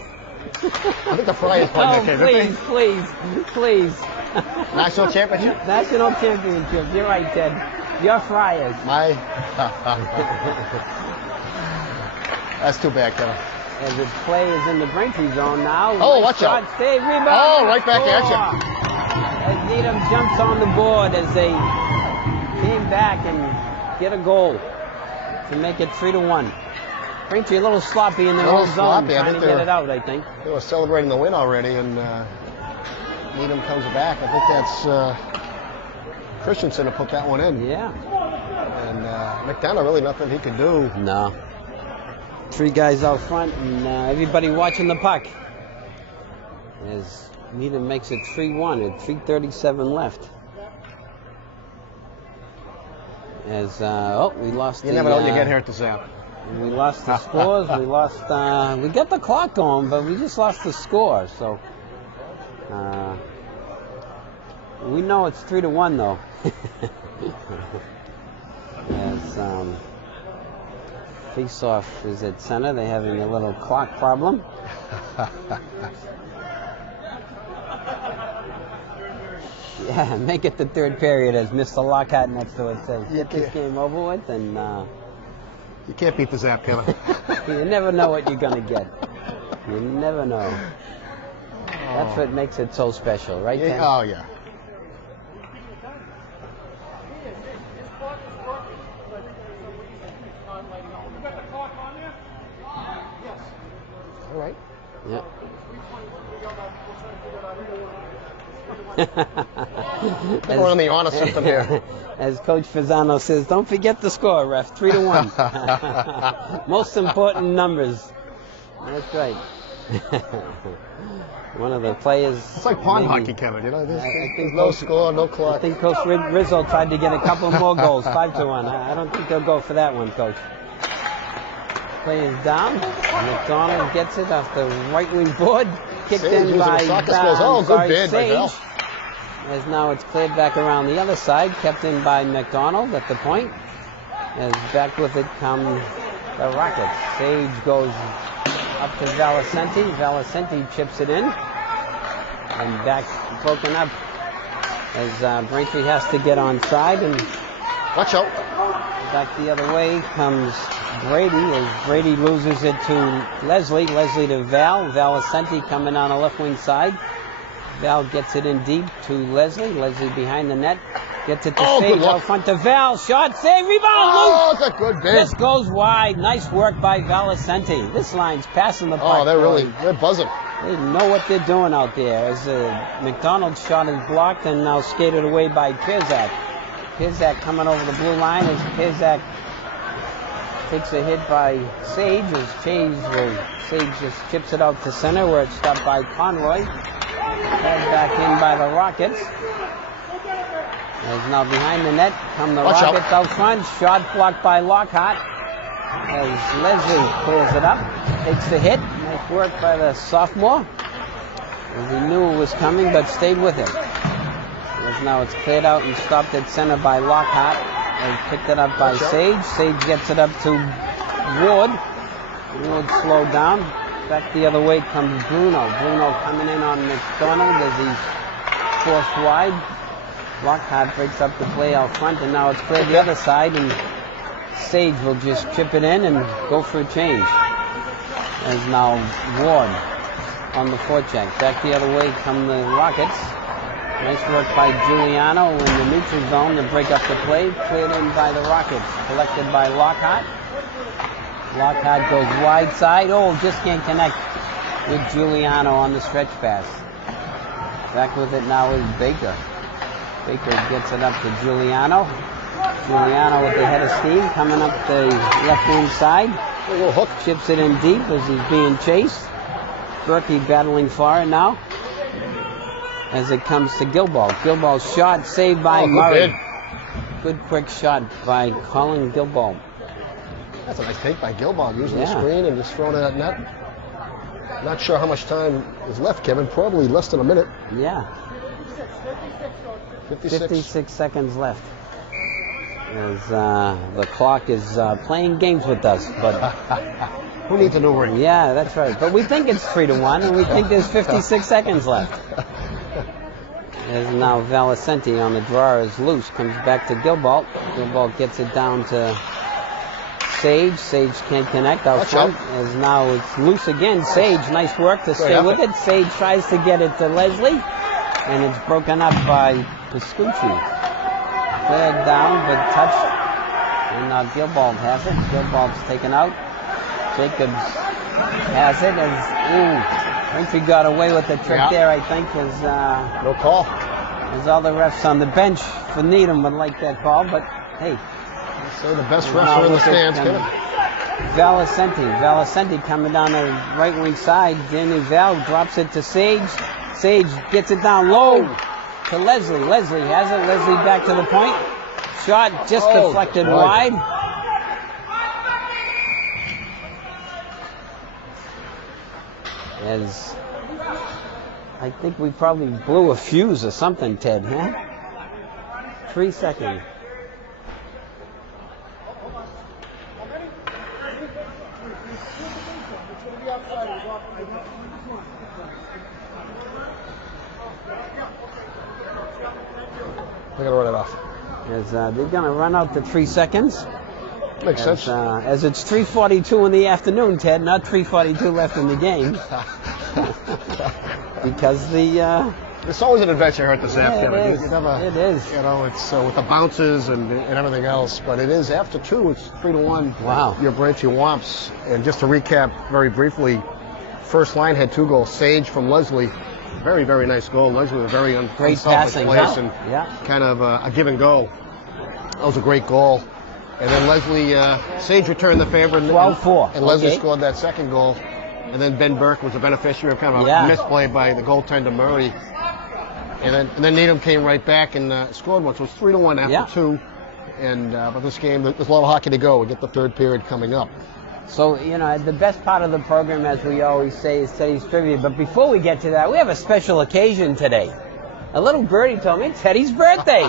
I think the Friars played that game. Please. National championship? National championship. You're right, Ted. Your Friars. That's too bad, Kevin. As the play is in the Braintree zone now. Watch out. Save, rebound. Right back at you. As Needham jumps on the board as they came back and get a goal to make it 3-1. Braintree a little sloppy in their own zone, trying to get it out, I think. They were celebrating the win already, and Needham comes back. I think that's Christensen to put that one in. Yeah. And McDonough, really nothing he could do. No. 3 guys out front, and everybody watching the puck. As Needham makes it 3-1 at 3:37 left. As we lost. You never know when you get here at the Zap. We lost the scores. We got the clock going, but we just lost the score. So we know it's 3-1 though. As face-off is at center. They're having a little clock problem. Yeah, make it the third period, as Mr. Lockhart next to it says. Get this game over with, and you can't beat the Zap, Kevin. You never know what you're gonna get. You never know. That's what makes it so special, right, Ken? Oh yeah. All right. Yep. We're on the honor system here. As Coach Fasano says, don't forget the score, ref. 3-1. Most important numbers. That's right. One of the players. It's like pond hockey, Kevin. You know, I think no score, no clock. I think Coach Rizzo tried to get a couple more goals, 5-1. I don't think they'll go for that one, Coach. Play is down. McDonald gets it off the right wing board. Kicked in by Sage. As now it's cleared back around the other side. Kept in by McDonald at the point. As back with it come the Rockets. Sage goes up to Valicenti. Valicenti chips it in. And back broken up as Braintree has to get on side. And watch out. Back the other way comes Brady as Brady loses it to Leslie. Leslie to Val. Valicenti coming on the left wing side. Val gets it in deep to Leslie. Leslie behind the net. Gets it to Sage out front to Val. Shot, save, rebound, loose. That's a good bid. This goes wide. Nice work by Valicenti. This line's passing the puck. They're buzzing. They know what they're doing out there. As McDonald's shot is blocked and now skated away by Pirzak. Pirzak coming over the blue line as Pirzak takes a hit by Sage as Sage just chips it out to center where it's stopped by Conroy. Head back in by the Rockets. As now behind the net come the Rockets out front. Shot blocked by Lockhart. As Leslie clears it up. Takes the hit. Nice work by the sophomore. As he knew it was coming but stayed with it. As now it's cleared out and stopped at center by Lockhart. And picked it up by Sage. Sage gets it up to Ward. Ward slowed down. Back the other way comes Bruno. Bruno coming in on McDonald as he's forced wide. Lockhart breaks up the play out front, and now it's cleared the other side, and Sage will just chip it in and go for a change. As now Ward on the forecheck. Back the other way come the Rockets. Nice work by Giuliano in the neutral zone to break up the play. Cleared in by the Rockets. Collected by Lockhart. Lockhart goes wide side. Just can't connect with Giuliano on the stretch pass. Back with it now is Baker. Baker gets it up to Giuliano. Giuliano with the head of steam coming up the left-hand side. A little hook. Chips it in deep as he's being chased. Berkey battling for it now. As it comes to Gilball. Gilball's shot saved by Murray. Good quick shot by Colin Gilball. That's a nice take by Gilball, using the screen and just throwing it at net. Not sure how much time is left, Kevin. Probably less than a minute. Yeah. 56 seconds left. As the clock is playing games with us, but who needs a new ring? Yeah, that's right. But we think it's 3-1, and we think there's 56 seconds left. As now Valicenti on the draw is loose, comes back to Gilball. Gilball gets it down to Sage. Sage can't connect out front. As now it's loose again. Sage, nice work to stay with it. Sage tries to get it to Leslie, and it's broken up by Pascucci. Cleared down, but touched. And now Gilball has it. Gilball's taken out. Jacobs has it. Braintree got away with the trick there, I think. No call. As all the refs on the bench for Needham would like that call, but hey. So the best refs are in the stands, Kevin. Valicenti coming down the right wing side. Danny Val drops it to Sage. Sage gets it down low to Leslie. Leslie has it. Leslie back to the point. Shot just deflected wide. As I think we probably blew a fuse or something, Ted, huh? 3 seconds. They're going to run it off. As they're going to run out to 3 seconds. Makes sense. As it's 3:42 in the afternoon, Ted, not 3:42 left in the game. Because it's always an adventure at this afternoon. It is. You know, it's with the bounces and everything else. But it is after 2. It's 3-1. Wow. Your Braintree Womps. And just to recap very briefly, first line had 2 goals. Sage from Leslie. very, very nice goal. Leslie was very Great unselfish passing, place huh? and Yeah. kind of a give and go. That was a great goal. And then Leslie, Sage returned the favor. 12-4. And Leslie Okay. scored that second goal. And then Ben Burke was the beneficiary of kind of a misplay by the goaltender Murray. And then Needham came right back and scored one. So it was 3-1 after two. And but this game, there's a lot of hockey to go. We get the third period coming up. So, you know, the best part of the program, as we always say, is Teddy's Trivia. But before we get to that, we have a special occasion today. A little birdie told me it's Teddy's birthday.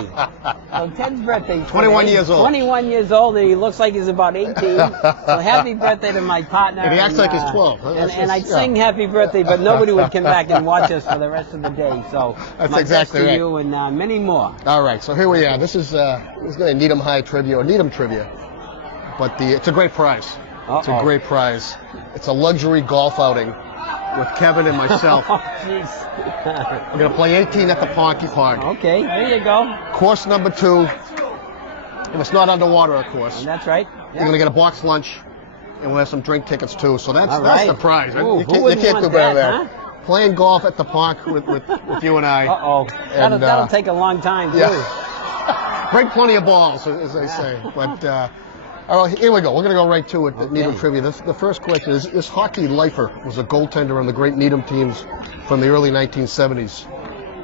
So Ted's birthday. 21 years old. 21 years old, and he looks like he's about 18. So happy birthday to my partner. And he acts like he's 12. Huh? And I'd sing happy birthday, but nobody would come back and watch us for the rest of the day. So that's my exactly best to right. you and many more. All right, so here we are. This is Needham High Trivia, or Needham Trivia. But it's a great prize. It's a great prize. It's a luxury golf outing with Kevin and myself. Oh, jeez. We're going to play 18 at the Ponky Park. Okay, there you go. Course number 2. And it's not underwater, of course. And that's right. You're going to get a box lunch, and we'll have some drink tickets, too. So that's right. the prize. Ooh, you who can't wouldn't go want better that, there. Playing golf at the park with you and I. Uh-oh. That'll take a long time, too. Yeah. Bring plenty of balls, as they say. But all right, here we go. We're going to go right to it, Needham Trivia. The first question is, this hockey lifer was a goaltender on the great Needham teams from the early 1970s.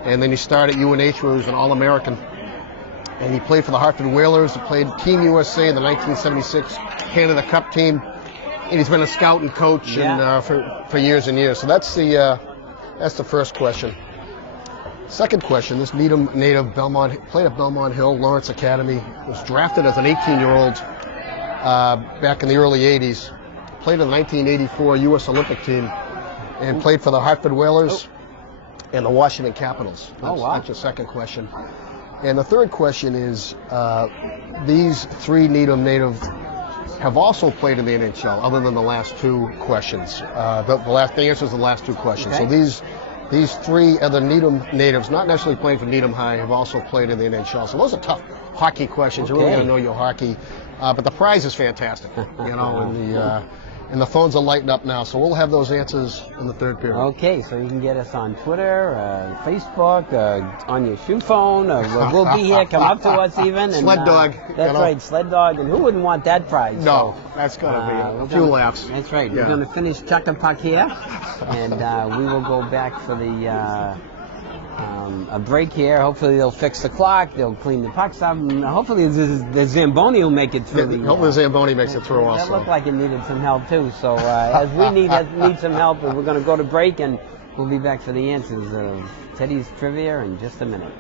And then he started at UNH, where he was an All-American. And he played for the Hartford Whalers. He played Team USA in the 1976 Canada Cup team. And he's been a scout and coach for years and years. So that's the first question. Second question, this Needham native played at Belmont Hill, Lawrence Academy, was drafted as an 18-year-old back in the early 80s, played in the 1984 U.S. Olympic team, and played for the Hartford Whalers and the Washington Capitals. That's your second question. And the third question is, these 3 Needham natives have also played in the NHL, other than the last 2 questions. The answers to the last 2 questions. Okay. So these 3 other Needham natives, not necessarily playing for Needham High, have also played in the NHL. So those are tough hockey questions. You're really going to know your hockey. But the prize is fantastic, and the phones are lighting up now. So we'll have those answers in the third period. Okay, so you can get us on Twitter, Facebook, on your shoe phone. We'll be here. Come up to us even. And, Sled dog. That's right, sled dog. And who wouldn't want that prize? No, that's going to be a few laughs. That's right. Yeah. We're going to finish Chuck and Puck here, and we will go back for the a break here. Hopefully they'll fix the clock. They'll clean the pucks up. And hopefully the Zamboni will make it through. Hopefully the Zamboni makes it through also. That looked like it needed some help too. So as we need some help, we're going to go to break, and we'll be back for the answers of Teddy's Trivia in just a minute.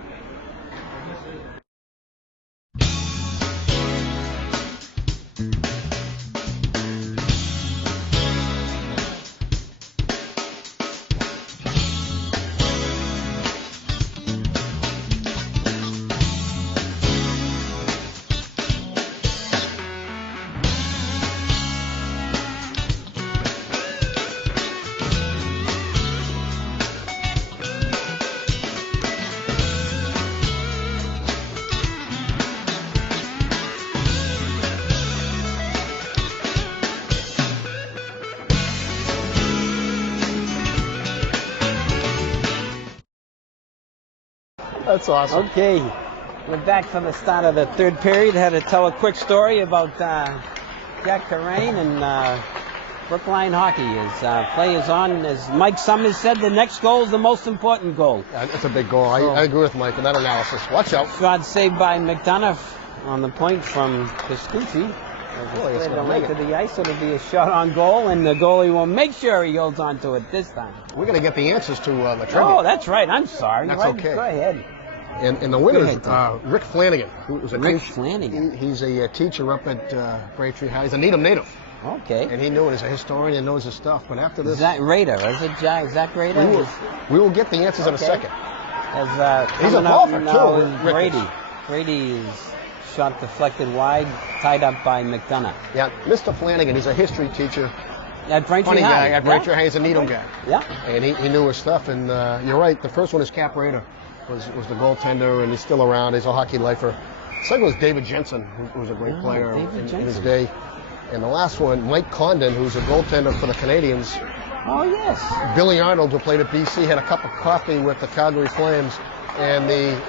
That's awesome. Okay, we're back for the start of the third period. Had to tell a quick story about Jack Terrain and Brookline Hockey. As play is on, as Mike Summers said, the next goal is the most important goal. That's a big goal. I agree with Mike in that analysis. Watch out. Shot saved by McDonough on the point from Piscucci. As the length of the ice, it'll be a shot on goal, and the goalie will make sure he holds on to it this time. We're going to get the answers to the trivia. Oh, that's right. I'm sorry. That's okay. Go ahead. And the winner is Rick Flanagan. Flanagan. He's a teacher up at Braintree High. He's a Needham native. Okay. And he knew it as a historian and knows his stuff. But after this... Zach Rader. Is it Zach Rader? We will get the answers in a second. He's a golfer, too. Brady. Brady is shot deflected wide, tied up by McDonough. Yeah, Mr. Flanagan, he's a history teacher. At Braintree Funny High. guy. At Braintree High, he's a Needham guy. Yeah. And he knew his stuff. And you're right, the first one is Cap Rader. Was the goaltender, and he's still around. He's a hockey lifer. The second was David Jensen, who was a great player in his day. And the last one, Mike Condon, who's a goaltender for the Canadians, Oh, yes. Billy Arnold, who played at BC, had a cup of coffee with the Calgary Flames, and the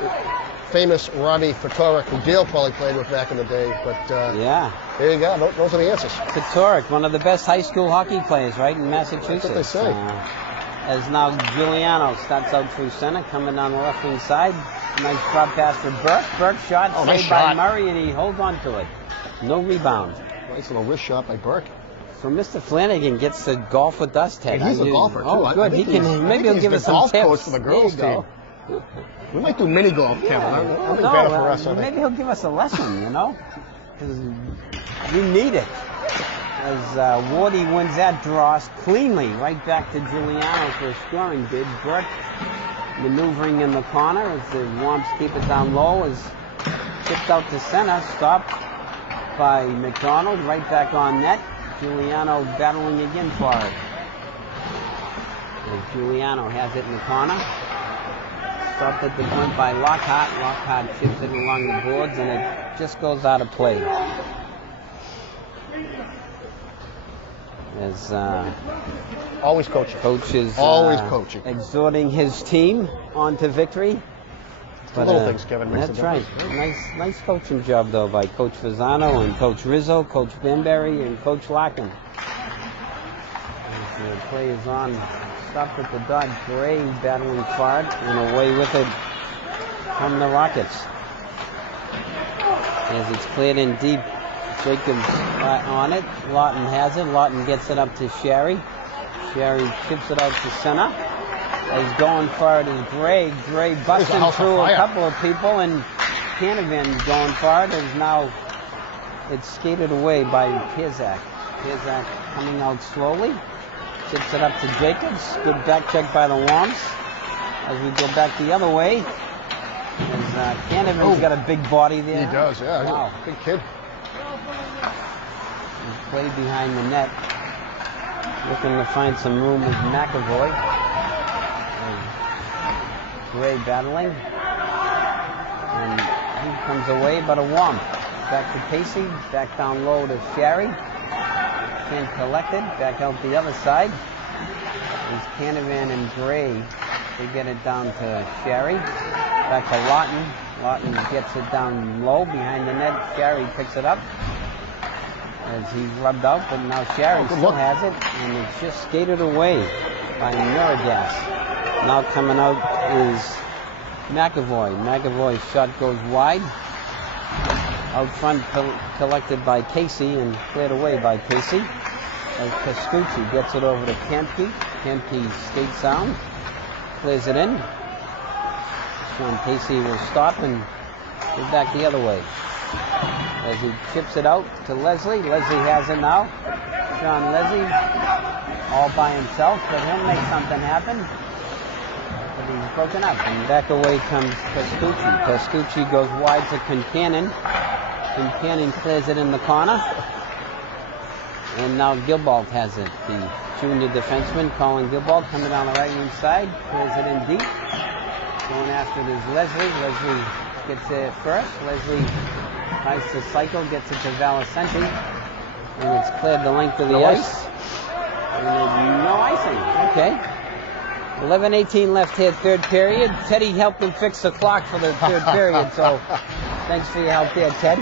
famous Robbie Ftorek, who Dale probably played with back in the day. But yeah, there you go. Those are the answers. Ftorek, one of the best high school hockey players, right, in Massachusetts. That's what they say. As now Giuliano starts out through center, coming down the left wing side. Nice drop pass for Burke. Burke shot, nice saved by shot. Murray, and he holds on to it. No rebound. Nice little wrist shot by Burke. So Mr. Flanagan gets to golf with us, Ted. And he's a golfer, too. Oh, good. I think Maybe he'll give us some golf tips. coach for the girls There you team. We might do mini golf, Kevin. That'd be No, better for us, I think. maybe he'll give us a lesson, you know? 'Cause we need it. As Wardy wins that draw cleanly, right back to Giuliano for a scoring bid. Burke maneuvering in the corner as the Womps keep it down low, is tipped out to center, stopped by McDonald, right back on net. Giuliano battling again for it. As Giuliano has it in the corner. Stopped at the point by Lockhart. Lockhart chips it along the boards, and it just goes out of play. As Always coaching. coach is Always coaching. exhorting his team onto victory. The little things, Kevin, makes That's a right. difference. Nice coaching job, though, by Coach Fasano and Coach Rizzo, Coach Banbury, and Coach Larkin. As the play is on, stopped at the dot. Gray battling hard, and away with it from the Rockets. As it's cleared in deep, Jacobs on it. Lawton has it. Lawton gets it up to Sherry. Sherry chips it out to center. He's going for it is Gray. Gray busting through a couple of people, and Canavan going for it is now, it's skated away by Pirzak. Pirzak coming out slowly. Chips it up to Jacobs. Good back check by the Womps. As we go back the other way, as Canavan's got a big body there. He does, yeah. Wow. Big kid. He's played behind the net. Looking to find some room with McAvoy. Gray battling. And he comes away, but a Womp. Back to Casey. Back down low to Sherry. Can't collect it. Back out the other side. There's Canavan and Gray. They get it down to Sherry. Back to Lawton. Lawton gets it down low behind the net. Sherry picks it up as he's rubbed out, but now Sherry still has it, and it's just skated away by Miragas. Now coming out is McAvoy. McAvoy's shot goes wide. Out front collected by Casey and cleared away by Casey. As Pascucci gets it over to Kempe. Kempe skates down, clears it in. Sean Casey will stop and go back the other way. As he chips it out to Leslie. Leslie has it now. Sean Leslie all by himself, but he'll make something happen. But he's broken up, and back away comes Pascucci. Pascucci goes wide to Concannon. Concannon clears it in the corner. And now Gilbalt has it. The junior defenseman, Colin Gilbalt, coming down the right-hand side. Clears it in deep. Going after it is Leslie. Leslie gets it first. Leslie tries to cycle, gets it to Valicenti. And it's cleared the length of the ice. And no icing. Okay. 11:18 left here, third period. Teddy helped him fix the clock for the third period, so thanks for your help there, Ted.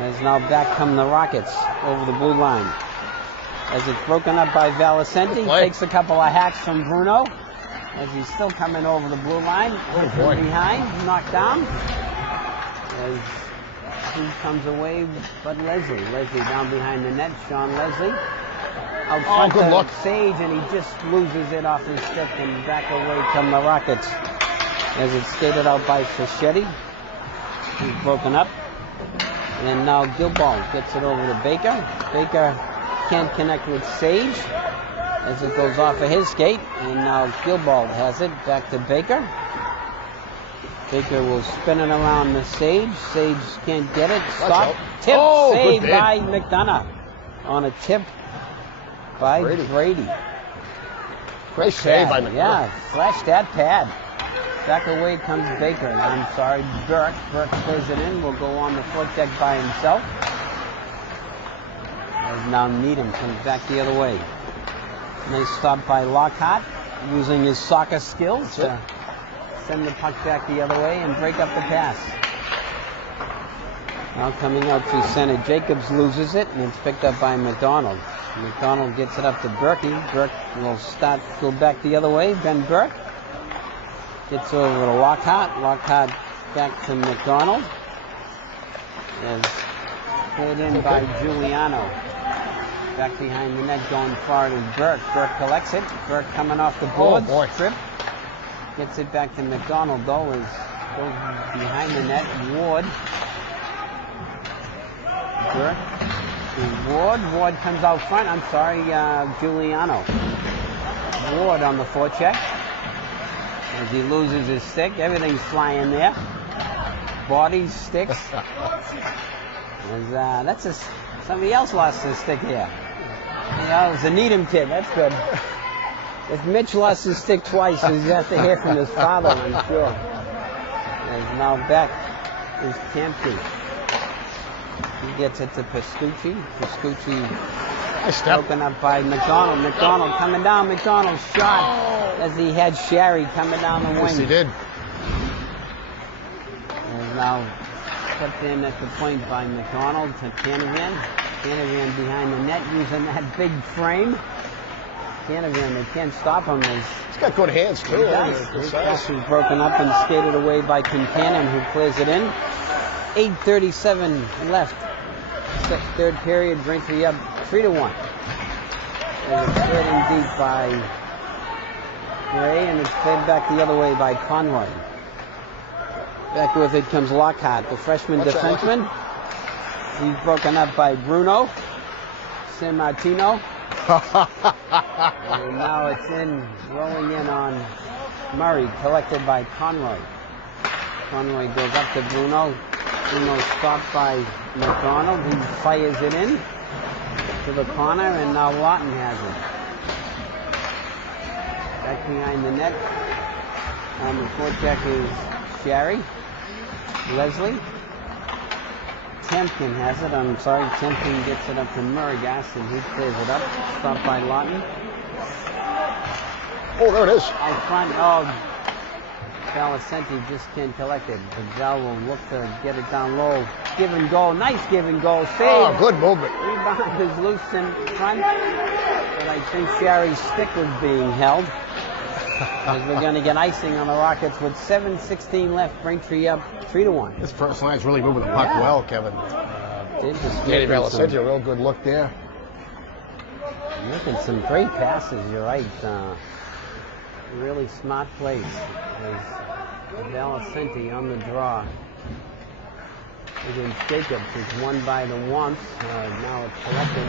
As now back come the Rockets over the blue line. As it's broken up by Valicenti, takes a couple of hacks from Bruno. As he's still coming over the blue line. From behind, knocked down. As he comes away, but Leslie. Leslie down behind the net. Sean Leslie. Out front to Sage, and he just loses it off his stick, and back away come the Rockets. As it's skated out by Fischetti. He's broken up. And now Gilbalt gets it over to Baker. Baker can't connect with Sage as it goes off of his skate. And now Gilbalt has it back to Baker. Baker will spin it around the Sage. Sage can't get it. Stop. Tip saved by McDonough on a tip by Brady. Great save by McDonough. Yeah, flashed that pad. Back away comes Baker. I'm sorry, Burke. Burke clears it in. Will go on the forecheck by himself. As now Needham comes back the other way. Nice stop by Lockhart, using his soccer skills to send the puck back the other way and break up the pass. Now coming out to center, Jacobs loses it, and it's picked up by McDonald. McDonald gets it up to Berkey. Burke will go back the other way. Ben Burke gets over to Lockhart. Lockhart back to McDonald. Is played in by Giuliano. Back behind the net, going forward is Burke. Burke collects it. Burke coming off the board. Trip. Gets it back to McDonald, though. Goes behind the net. Ward. Burke. Ward comes out front. I'm sorry, Giuliano. Ward on the forecheck. As he loses his stick, everything's flying there. Bodies, sticks. Somebody else lost his stick here. It was a Needham kid. That's good. If Mitch lost his stick twice, he has to hear from his father, I'm sure. And now back is Campy. He gets it to Pascucci. Pascucci broken up by McDonald. McDonald coming down. McDonald shot as he had Sherry coming down the wing. Yes, he did. And now put in at the point by McDonald to Canavan. Canavan behind the net using that big frame. Canavan, they can't stop him. He's got good hands, too. His pass is broken up and skated away by Kincannon, who clears it in. 8:37 left. Third period, Braintree up 3-1. And it's played in deep by Gray, and it's played back the other way by Conroy. Back with it comes Lockhart, the freshman defenseman. He's broken up by Bruno, San Martino. And now it's rolling in on Murray, collected by Conroy. Conroy goes up to Bruno. Bruno stopped by McDonald. He fires it in to the corner, and now Lawton has it. Back behind the net. On the forecheck is Sherry. Leslie. Temkin has it. I'm sorry, Temkin gets it up to Murraygas, and he clears it up. Stopped by Lawton. Oh, there it is. Out front. Oh, Valicenti just can't collect it. Val will look to get it down low. Give and go. Nice give and go. Save. Oh, good movement. Rebound is loose in front. But I think Sherry's stick was being held. As we're going to get icing on the Rockets with 7:16 left. Braintree up 3-1. This first line's really moving the puck well, Kevin. Danny Valicenti, a real good look there. Making some great passes, you're right. Really smart plays. As Valicenti on the draw against Jacobs. It's won by the Wants. Now it's collected.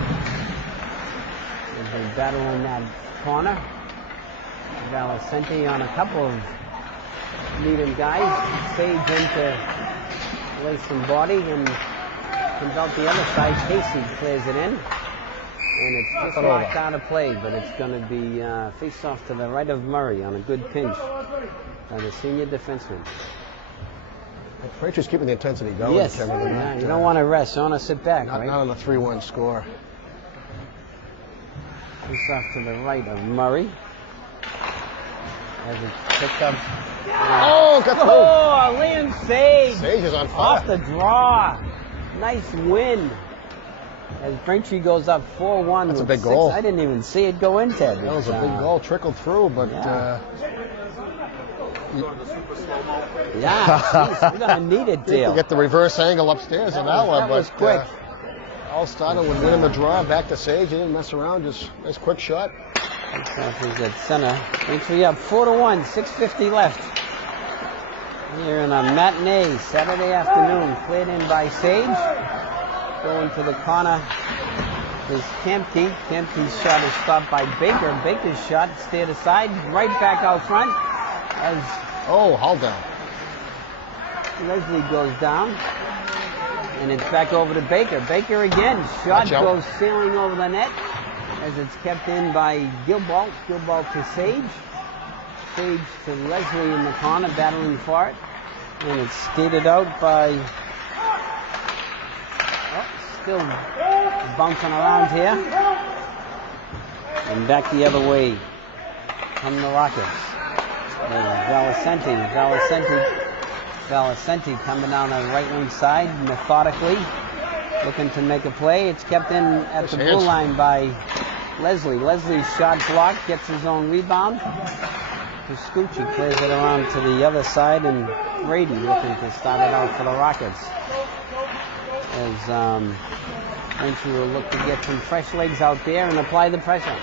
As they battle in that corner. Valicenti on a couple of Needham guys. Sage in to lay some body, and comes out the other side. Casey clears it in. And it's just locked out of play, but it's going to be face off to the right of Murray on a good pinch by the senior defenseman. Braintree's keeping the intensity going. Yes, Kevin. you don't want to rest. You want to sit back, not, right? Not on the 3-1 score. Face off to the right of Murray. As it's picked up. Got the hold. Oh, Liam Sage. Sage is on fire. Off the draw. Nice win. As Braintree goes up 4-1. That's a big goal. I didn't even see it go in, Ted. That was a big goal, trickled through, but... geez, we're going to need it, Dale. To get the reverse angle upstairs on that one. That was quick. All started with winning the draw, back to Sage. He didn't mess around, just nice quick shot. He's at center. Braintree up 4-1, 6:50 left. Here in a matinee, Saturday afternoon. Played in by Sage. Going to the corner is Kempke. Kempke's shot is stopped by Baker. Baker's shot steered aside, right back out front. As haul down. Leslie goes down, and it's back over to Baker. Baker again. Shot goes sailing over the net as it's kept in by Gilbalt. Gilbalt to Sage. Sage to Leslie in the corner, battling for it, and it's skated out by. Still bouncing around here. And back the other way come the Rockets. There's Valicenti coming down the right wing side methodically, looking to make a play. It's kept in at the blue line by Leslie. Leslie's shot blocked, gets his own rebound. Piscucci clears it around to the other side, and Brady looking to start it out for the Rockets. As Braintree will look to get some fresh legs out there and apply the pressure.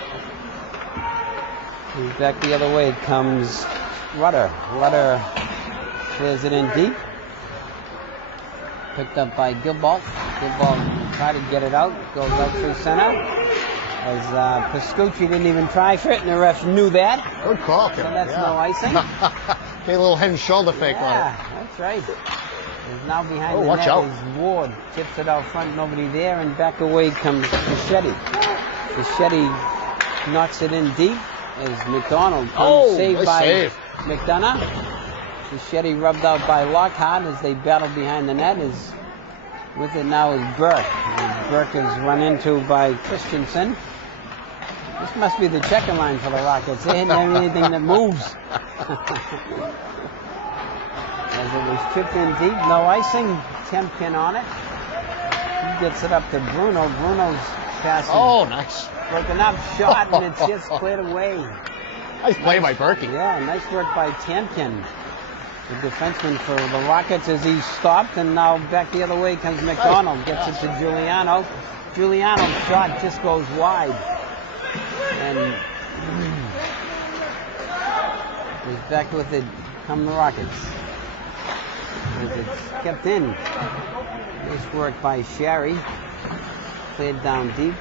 And back the other way comes Rudder. Rudder clears it in deep. Picked up by Gilbalt. Gilbalt tried to get it out. Goes out through center. As Piscucci didn't even try for it, and the refs knew that. Good call, Kevin. So that's no icing. Get a little head and shoulder fake on it. That's right. He's now behind the watch net. out. As Ward tips it out front, nobody there, and back away comes Fischetti. Fischetti knocks it in deep as McDonald comes saved by McDonough. Fischetti rubbed out by Lockhart as they battle behind the net. With it now is Burke. And Burke is run into by Christensen. This must be the checker line for the Rockets. They didn't have anything that moves. As it was chipped in deep, no icing. Temkin on it. He gets it up to Bruno. Bruno's pass is nice. broken up, shot, and it's just cleared away. Nice play by Berkey. Yeah, nice work by Temkin. The defenseman for the Rockets as he stopped, and now back the other way comes McDonald. Gets it to Giuliano. Giuliano's shot just goes wide. And he's back with it. Come the Rockets. As it's kept in. Nice work by Sherry. Cleared down deep.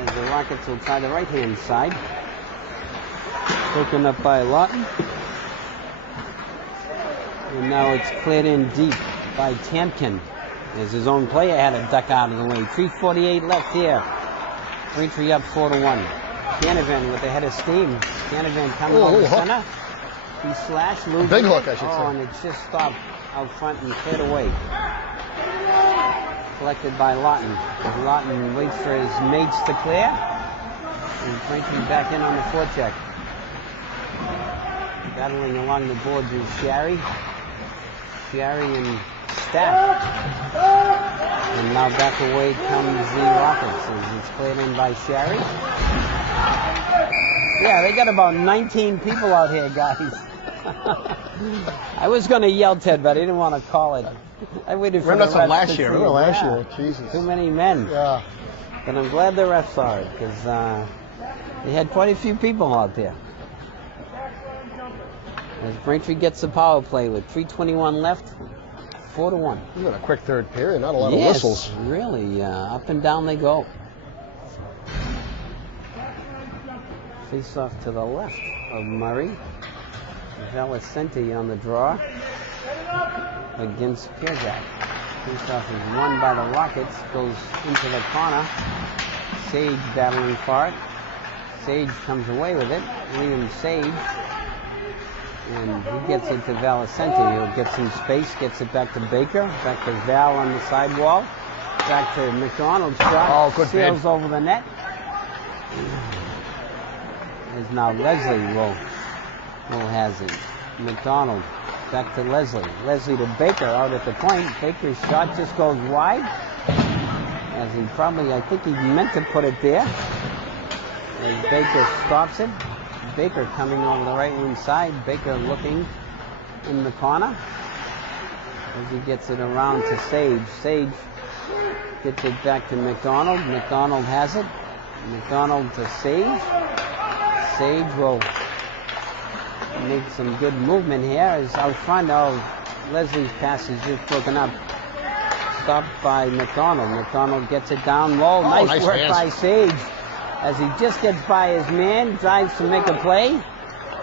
As the Rockets will try the right-hand side. Broken up by Lawton. And now it's cleared in deep by Tamkin. As his own player had to duck out of the way. 3:48 left here. Braintree up 4-1. Canavan with a head of steam. Canavan coming over center. He slashed, loses big hook, it. I should say. And it's just stopped out front and cleared away. Collected by Lawton. As Lawton waits for his mates to clear. And Braintree back in on the forecheck. Battling along the boards is Sherry and Staff. And now back away comes the Rockets as it's cleared in by Sherry. Yeah, they got about 19 people out here, guys. I was going to yell, Ted, but I didn't want to call it. I waited for the refs last to year. see Remember it. last Yeah. year? Jesus. Too many men. Yeah. But I'm glad the refs saw it because they had quite a few people out there. As Braintree gets the power play with 3:21 left, 4-1. You got a quick third period, not a lot of whistles. Really, up and down they go. Face off to the left of Murray. Valicenti on the draw against Pirzak. Face off is won by the Rockets, goes into the corner. Sage battling for it. Sage comes away with it. William Sage. And he gets it to Valicenti. He'll get some space, gets it back to Baker, back to Val on the sidewall, back to McDonald's shot. Good sails bid. over the net. As now Leslie will has it. McDonald back to Leslie. Leslie to Baker out at the point. Baker's shot just goes wide. As he probably, I think he meant to put it there. As Baker stops it. Baker coming over the right wing side. Baker looking in the corner as he gets it around to Sage. Sage gets it back to McDonald. McDonald has it. McDonald to Sage. Sage will make some good movement here. As out front, Leslie's pass is just broken up. Stopped by McDonald. McDonald gets it down low. Nice work by Sage. As he just gets by his man, drives to make a play.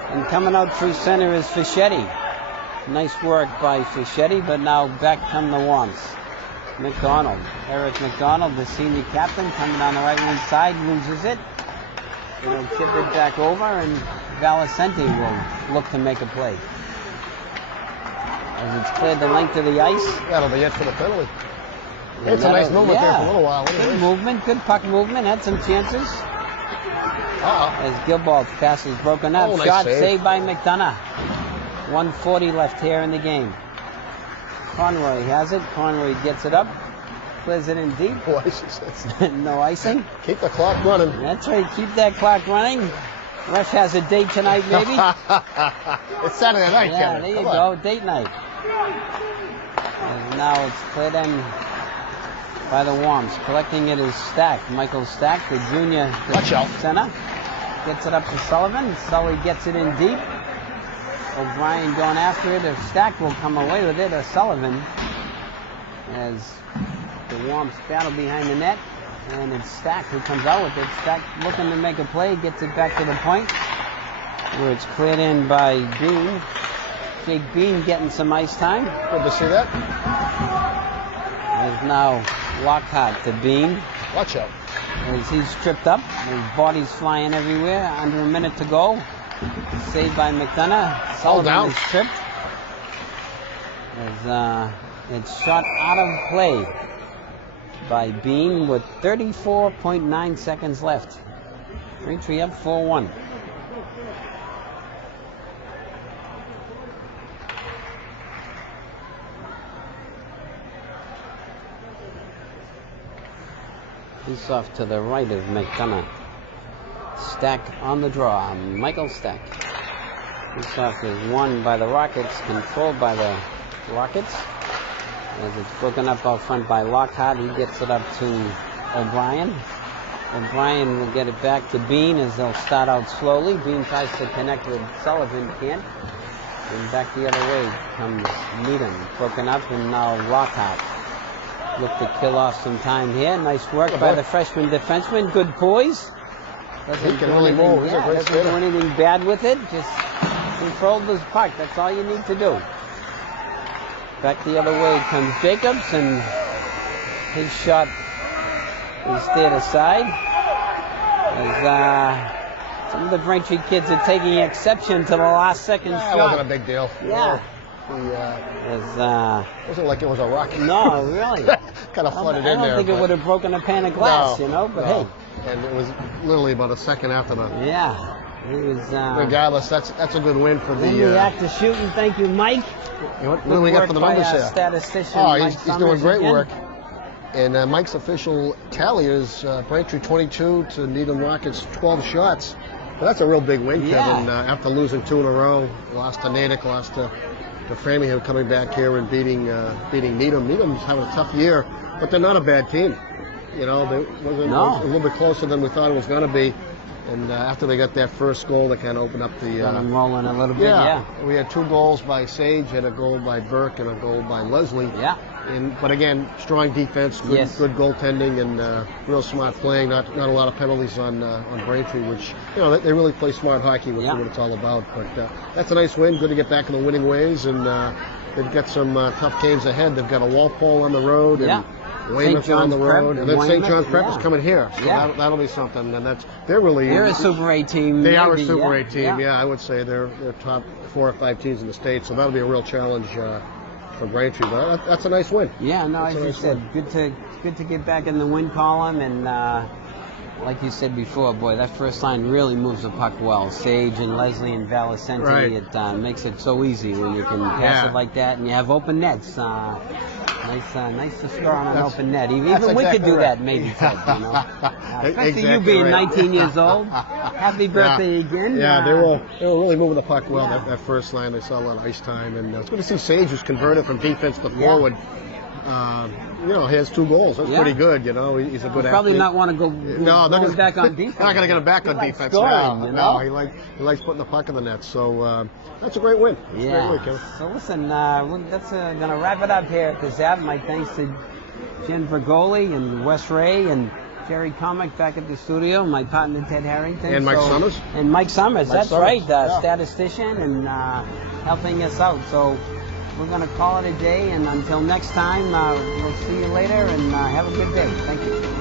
And coming out through center is Fischetti. Nice work by Fischetti, but now back come the Wants. McDonald. Eric McDonald, the senior captain, coming down the right wing side, loses it. He'll chip it back over, and Valicenti will look to make a play. As it's cleared the length of the ice. That'll be it for the penalty. It's a nice movement there for a little while. Good movement, good puck movement, had some chances. Uh-oh. As Gilbalt's pass is broken up. Oh, nice Shot save. saved by McDonough. 1:40 left here in the game. Conroy has it. Conroy gets it up. Clears it in deep. No icing. No icing. Keep the clock running. That's right. Keep that clock running. Rush has a date tonight, maybe. It's Saturday night, Yeah, Kevin. there you Come go. on. Date night. And now it's cleared in by the Worms. Collecting it is Stack. Michael Stack, the junior Watch out. center. Gets it up to Sullivan. Sully gets it in deep. O'Brien going after it. If Stack will come away with it, or Sullivan. As the Worms battle behind the net. And it's Stack who comes out with it. Stack looking to make a play. Gets it back to the point. Where it's cleared in by Bean. Jake Bean getting some ice time. Good to see that. There's now Lockhart to Bean. Watch out. As he's tripped up. His body's flying everywhere. Under a minute to go. Saved by McDonough. Sullivan down. is tripped. As it's shot out of play by Bean with 34.9 seconds left. Braintree up 4-1. He's off to the right of McDonough. Stack on the draw. Michael Stack. This off is won by the Rockets, controlled by the Rockets. As it's broken up out front by Lockhart, he gets it up to O'Brien. O'Brien will get it back to Bean as they'll start out slowly. Bean tries to connect with Sullivan, can't. And back the other way comes Needham. Broken up, and now Lockhart. Look to kill off some time here. Nice work by the freshman defenseman. Good poise. He can really move. He's a great doesn't do skater. anything bad with it. Just control this puck. That's all you need to do. Back the other way comes Jacobs, and his shot is steered aside. As some of the Braintree kids are taking exception to the last second That shot. wasn't a big deal. Yeah. It wasn't like it was a rock. No, really. Kind of flooded I in don't there. think it but- would have broken a pane of glass, No, you know, but no. hey. And it was literally about a second after the. Yeah. It was, Regardless, that's a good win for in the the. act of shooting. Thank you, Mike. What do we get for the Work by numbers our here? statistician, Oh, Mike he's doing Summers great again. work. And Mike's official tally is Braintree 22 to Needham Rockets 12 shots. Well, that's a real big win, Yeah. Kevin. After losing 2 in a row, lost to Natick, lost to Framingham, coming back here and beating Needham. Needham's having a tough year, but they're not a bad team. You know, they wasn't No. a little bit closer than we thought it was going to be. And after they got that first goal, they kind of opened up the. Got him rolling a little bit, yeah. We had 2 goals by Sage, had a goal by Burke, and a goal by Leslie. Yeah. But again, strong defense, good, Yes. good goaltending, and real smart playing. Not a lot of penalties on Braintree, which they really play smart hockey, which is what it's all about. But that's a nice win. Good to get back in the winning ways, and they've got some tough games ahead. They've got a Walpole on the road, and Weymouth on the road, and then St. John's Prep is coming here. So that'll be something. And they're a Super 8 team. They are a maybe, Super 8 team. Yeah. I would say they're top 4 or 5 teams in the state. So that'll be a real challenge for Braintree. But that's a nice win. Yeah, no, as you said, good to get back in the win column, and like you said before, boy, that first line really moves the puck well. Sage and Leslie and Valicenti, Right. it makes it so easy when you can pass it like that, and you have open nets. Nice to score on an open net. Even we exactly could do right. that, maybe, Ted, you know. Especially you Exactly being right. 19 years old. Happy birthday again. Yeah, they were really moving the puck well. That first line, they saw a lot of ice time, and it's good to see Sage was converted from defense to forward. He has 2 goals. That's pretty good. He's a good athlete. Probably not want to go they're back on defense. They're not going to get him back on likes defense. scoring, No, you know? no, he likes putting the puck in the net. So that's a great win. That's a great win, Kevin. So listen, that's going to wrap it up here at the Zap. My thanks to Jen Vergoli and Wes Ray and Jerry Comic back at the studio. My partner Ted Harrington. And Mike Summers. And Mike Summers. That's Summers. right. Statistician and helping us out. So we're going to call it a day. And until next time, we'll see you later and have a good day. Thank you.